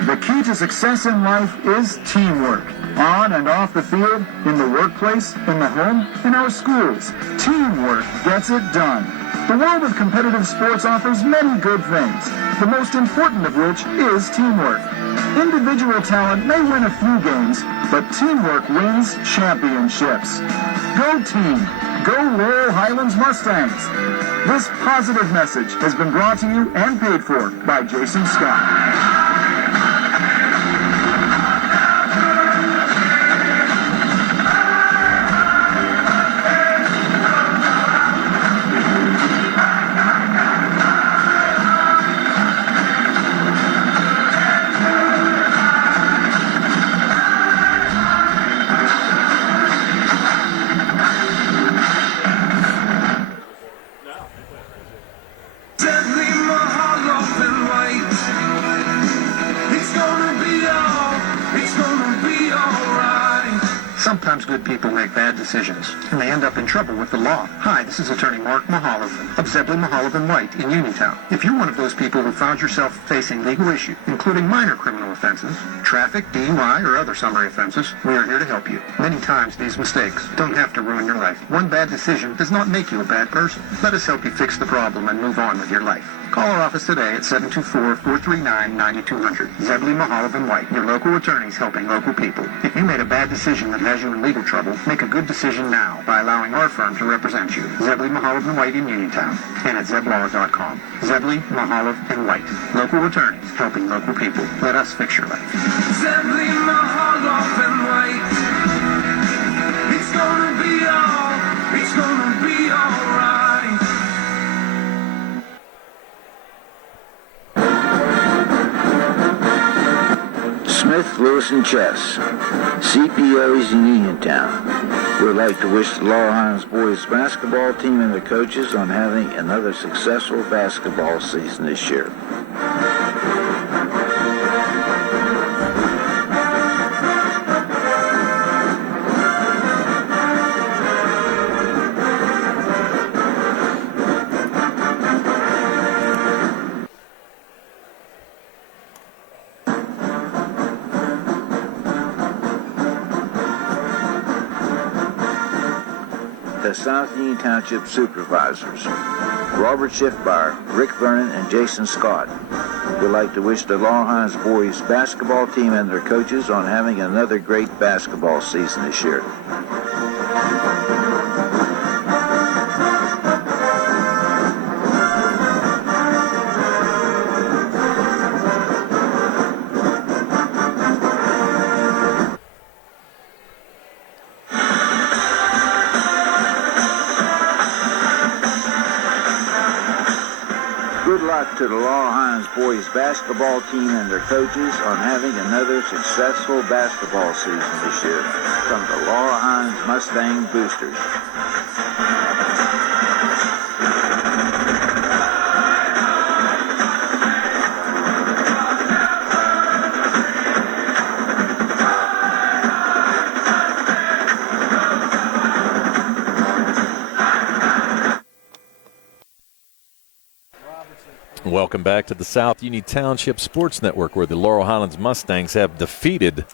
The key to success in life is teamwork. On and off the field, in the workplace, in the home, in our schools. Teamwork gets it done. The world of competitive sports offers many good things, the most important of which is teamwork. Individual talent may win a few games, but teamwork wins championships. Go team! Go Laurel Highlands Mustangs! This positive message has been brought to you and paid for by Jason Scott. Sometimes good people make bad decisions, and they end up in trouble with the law. Hi, this is attorney Mark Mahalov of Zebley, Mahalov & White in Uniontown. If you're one of those people who found yourself facing legal issues, including minor criminal offenses, traffic, DUI, or other summary offenses, we are here to help you. Many times these mistakes don't have to ruin your life. One bad decision does not make you a bad person. Let us help you fix the problem and move on with your life. Call our office today at 724-439-9200. Zebley, Mahalov & White, your local attorneys helping local people. If you made a bad decision that has you in legal trouble, make a good decision now by allowing our firm to represent you. Zebley, Mahalov & White in Uniontown and at zeblaw.com. Zebley, Mahalov & White, local attorneys helping local people. Let us fix your life. Zebley, Mahalov & White. It's gonna be alright. Smith, Lewis, and Chess, CPOs in Uniontown. We'd like to wish the Laurel Highlands boys basketball team and their coaches on having another successful basketball season this year. The South Union Township Supervisors, Robert Schiffbauer, Rick Vernon, and Jason Scott, would like to wish the Laurel Highlands boys basketball team and their coaches on having another great basketball season this year. Good luck to the Laurel Highlands boys basketball team and their coaches on having another successful basketball season this year. From the Laurel Highlands Mustang Boosters. Welcome back to the South Union Township Sports Network, where the Laurel Highlands Mustangs have defeated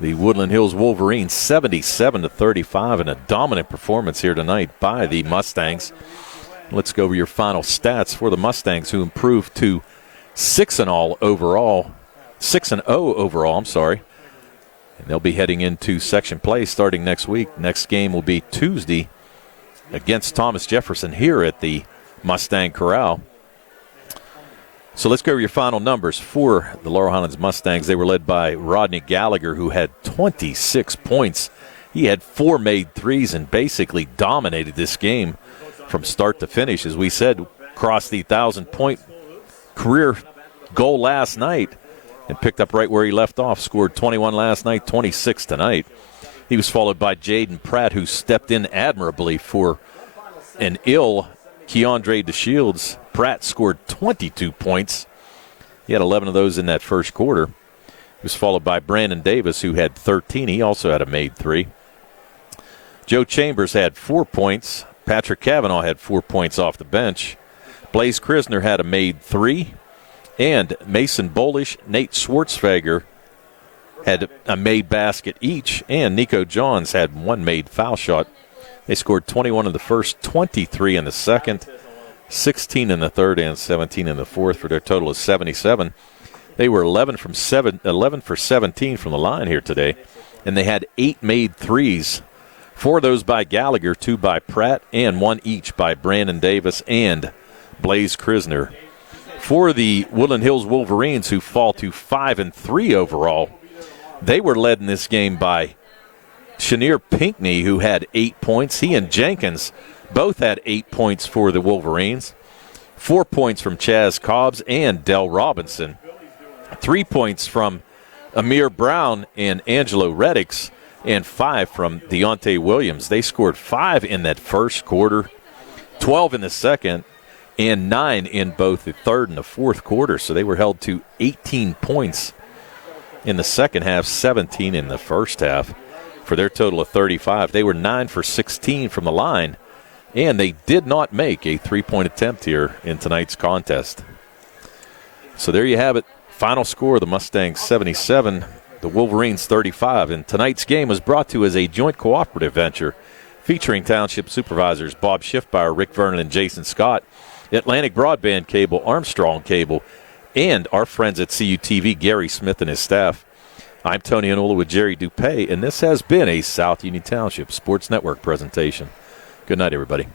the Woodland Hills Wolverines 77-35 in a dominant performance here tonight by the Mustangs. Let's go over your final stats for the Mustangs, who improved to 6-0 overall. And they'll be heading into section play starting next week. Next game will be Tuesday against Thomas Jefferson here at the Mustang Corral. So let's go over your final numbers for the Laurel Highlands Mustangs. They were led by Rodney Gallagher, who had 26 points. He had 4 made threes and basically dominated this game from start to finish. As we said, crossed the 1,000-point career goal last night and picked up right where he left off. Scored 21 last night, 26 tonight. He was followed by Jaden Pratt, who stepped in admirably for an ill Keandre DeShields. Pratt scored 22 points. He had 11 of those in that first quarter. He was followed by Brandon Davis, who had 13. He also had a made three. Joe Chambers had 4 points. Patrick Cavanaugh had 4 points off the bench. Blaze Krisner had a made three. And Mason Bolish, Nate Schwartzfeger had a made basket each. And Nico Johns had 1 made foul shot. They scored 21 in the first, 23 in the second, 16 in the third, and 17 in the fourth for their total of 77. They were 11 for 17 from the line here today, and they had 8 made threes. 4 of those by Gallagher, 2 by Pratt, and 1 each by Brandon Davis and Blaze Krisner. For the Woodland Hills Wolverines, who fall to 5-3 overall, they were led in this game by Chenier Pinckney, who had 8 points. He and Jenkins both had 8 points for the Wolverines. 4 points from Chaz Cobbs and Dell Robinson. 3 points from Amir Brown and Angelo Reddix, and 5 from Deontay Williams. They scored 5 in that first quarter, 12 in the second, and 9 in both the third and the fourth quarter. So they were held to 18 points in the second half, 17 in the first half, for their total of 35. They were 9 for 16 from the line, and they did not make a three-point attempt here in tonight's contest. So there you have it. Final score, the Mustangs 77, the Wolverines 35. And tonight's game was brought to you as a joint cooperative venture featuring Township Supervisors Bob Schiffbauer, Rick Vernon, and Jason Scott, Atlantic Broadband Cable, Armstrong Cable, and our friends at CUTV, Gary Smith and his staff. I'm Tony Anola with Jerry Dupay, and this has been a South Union Township Sports Network presentation. Good night, everybody.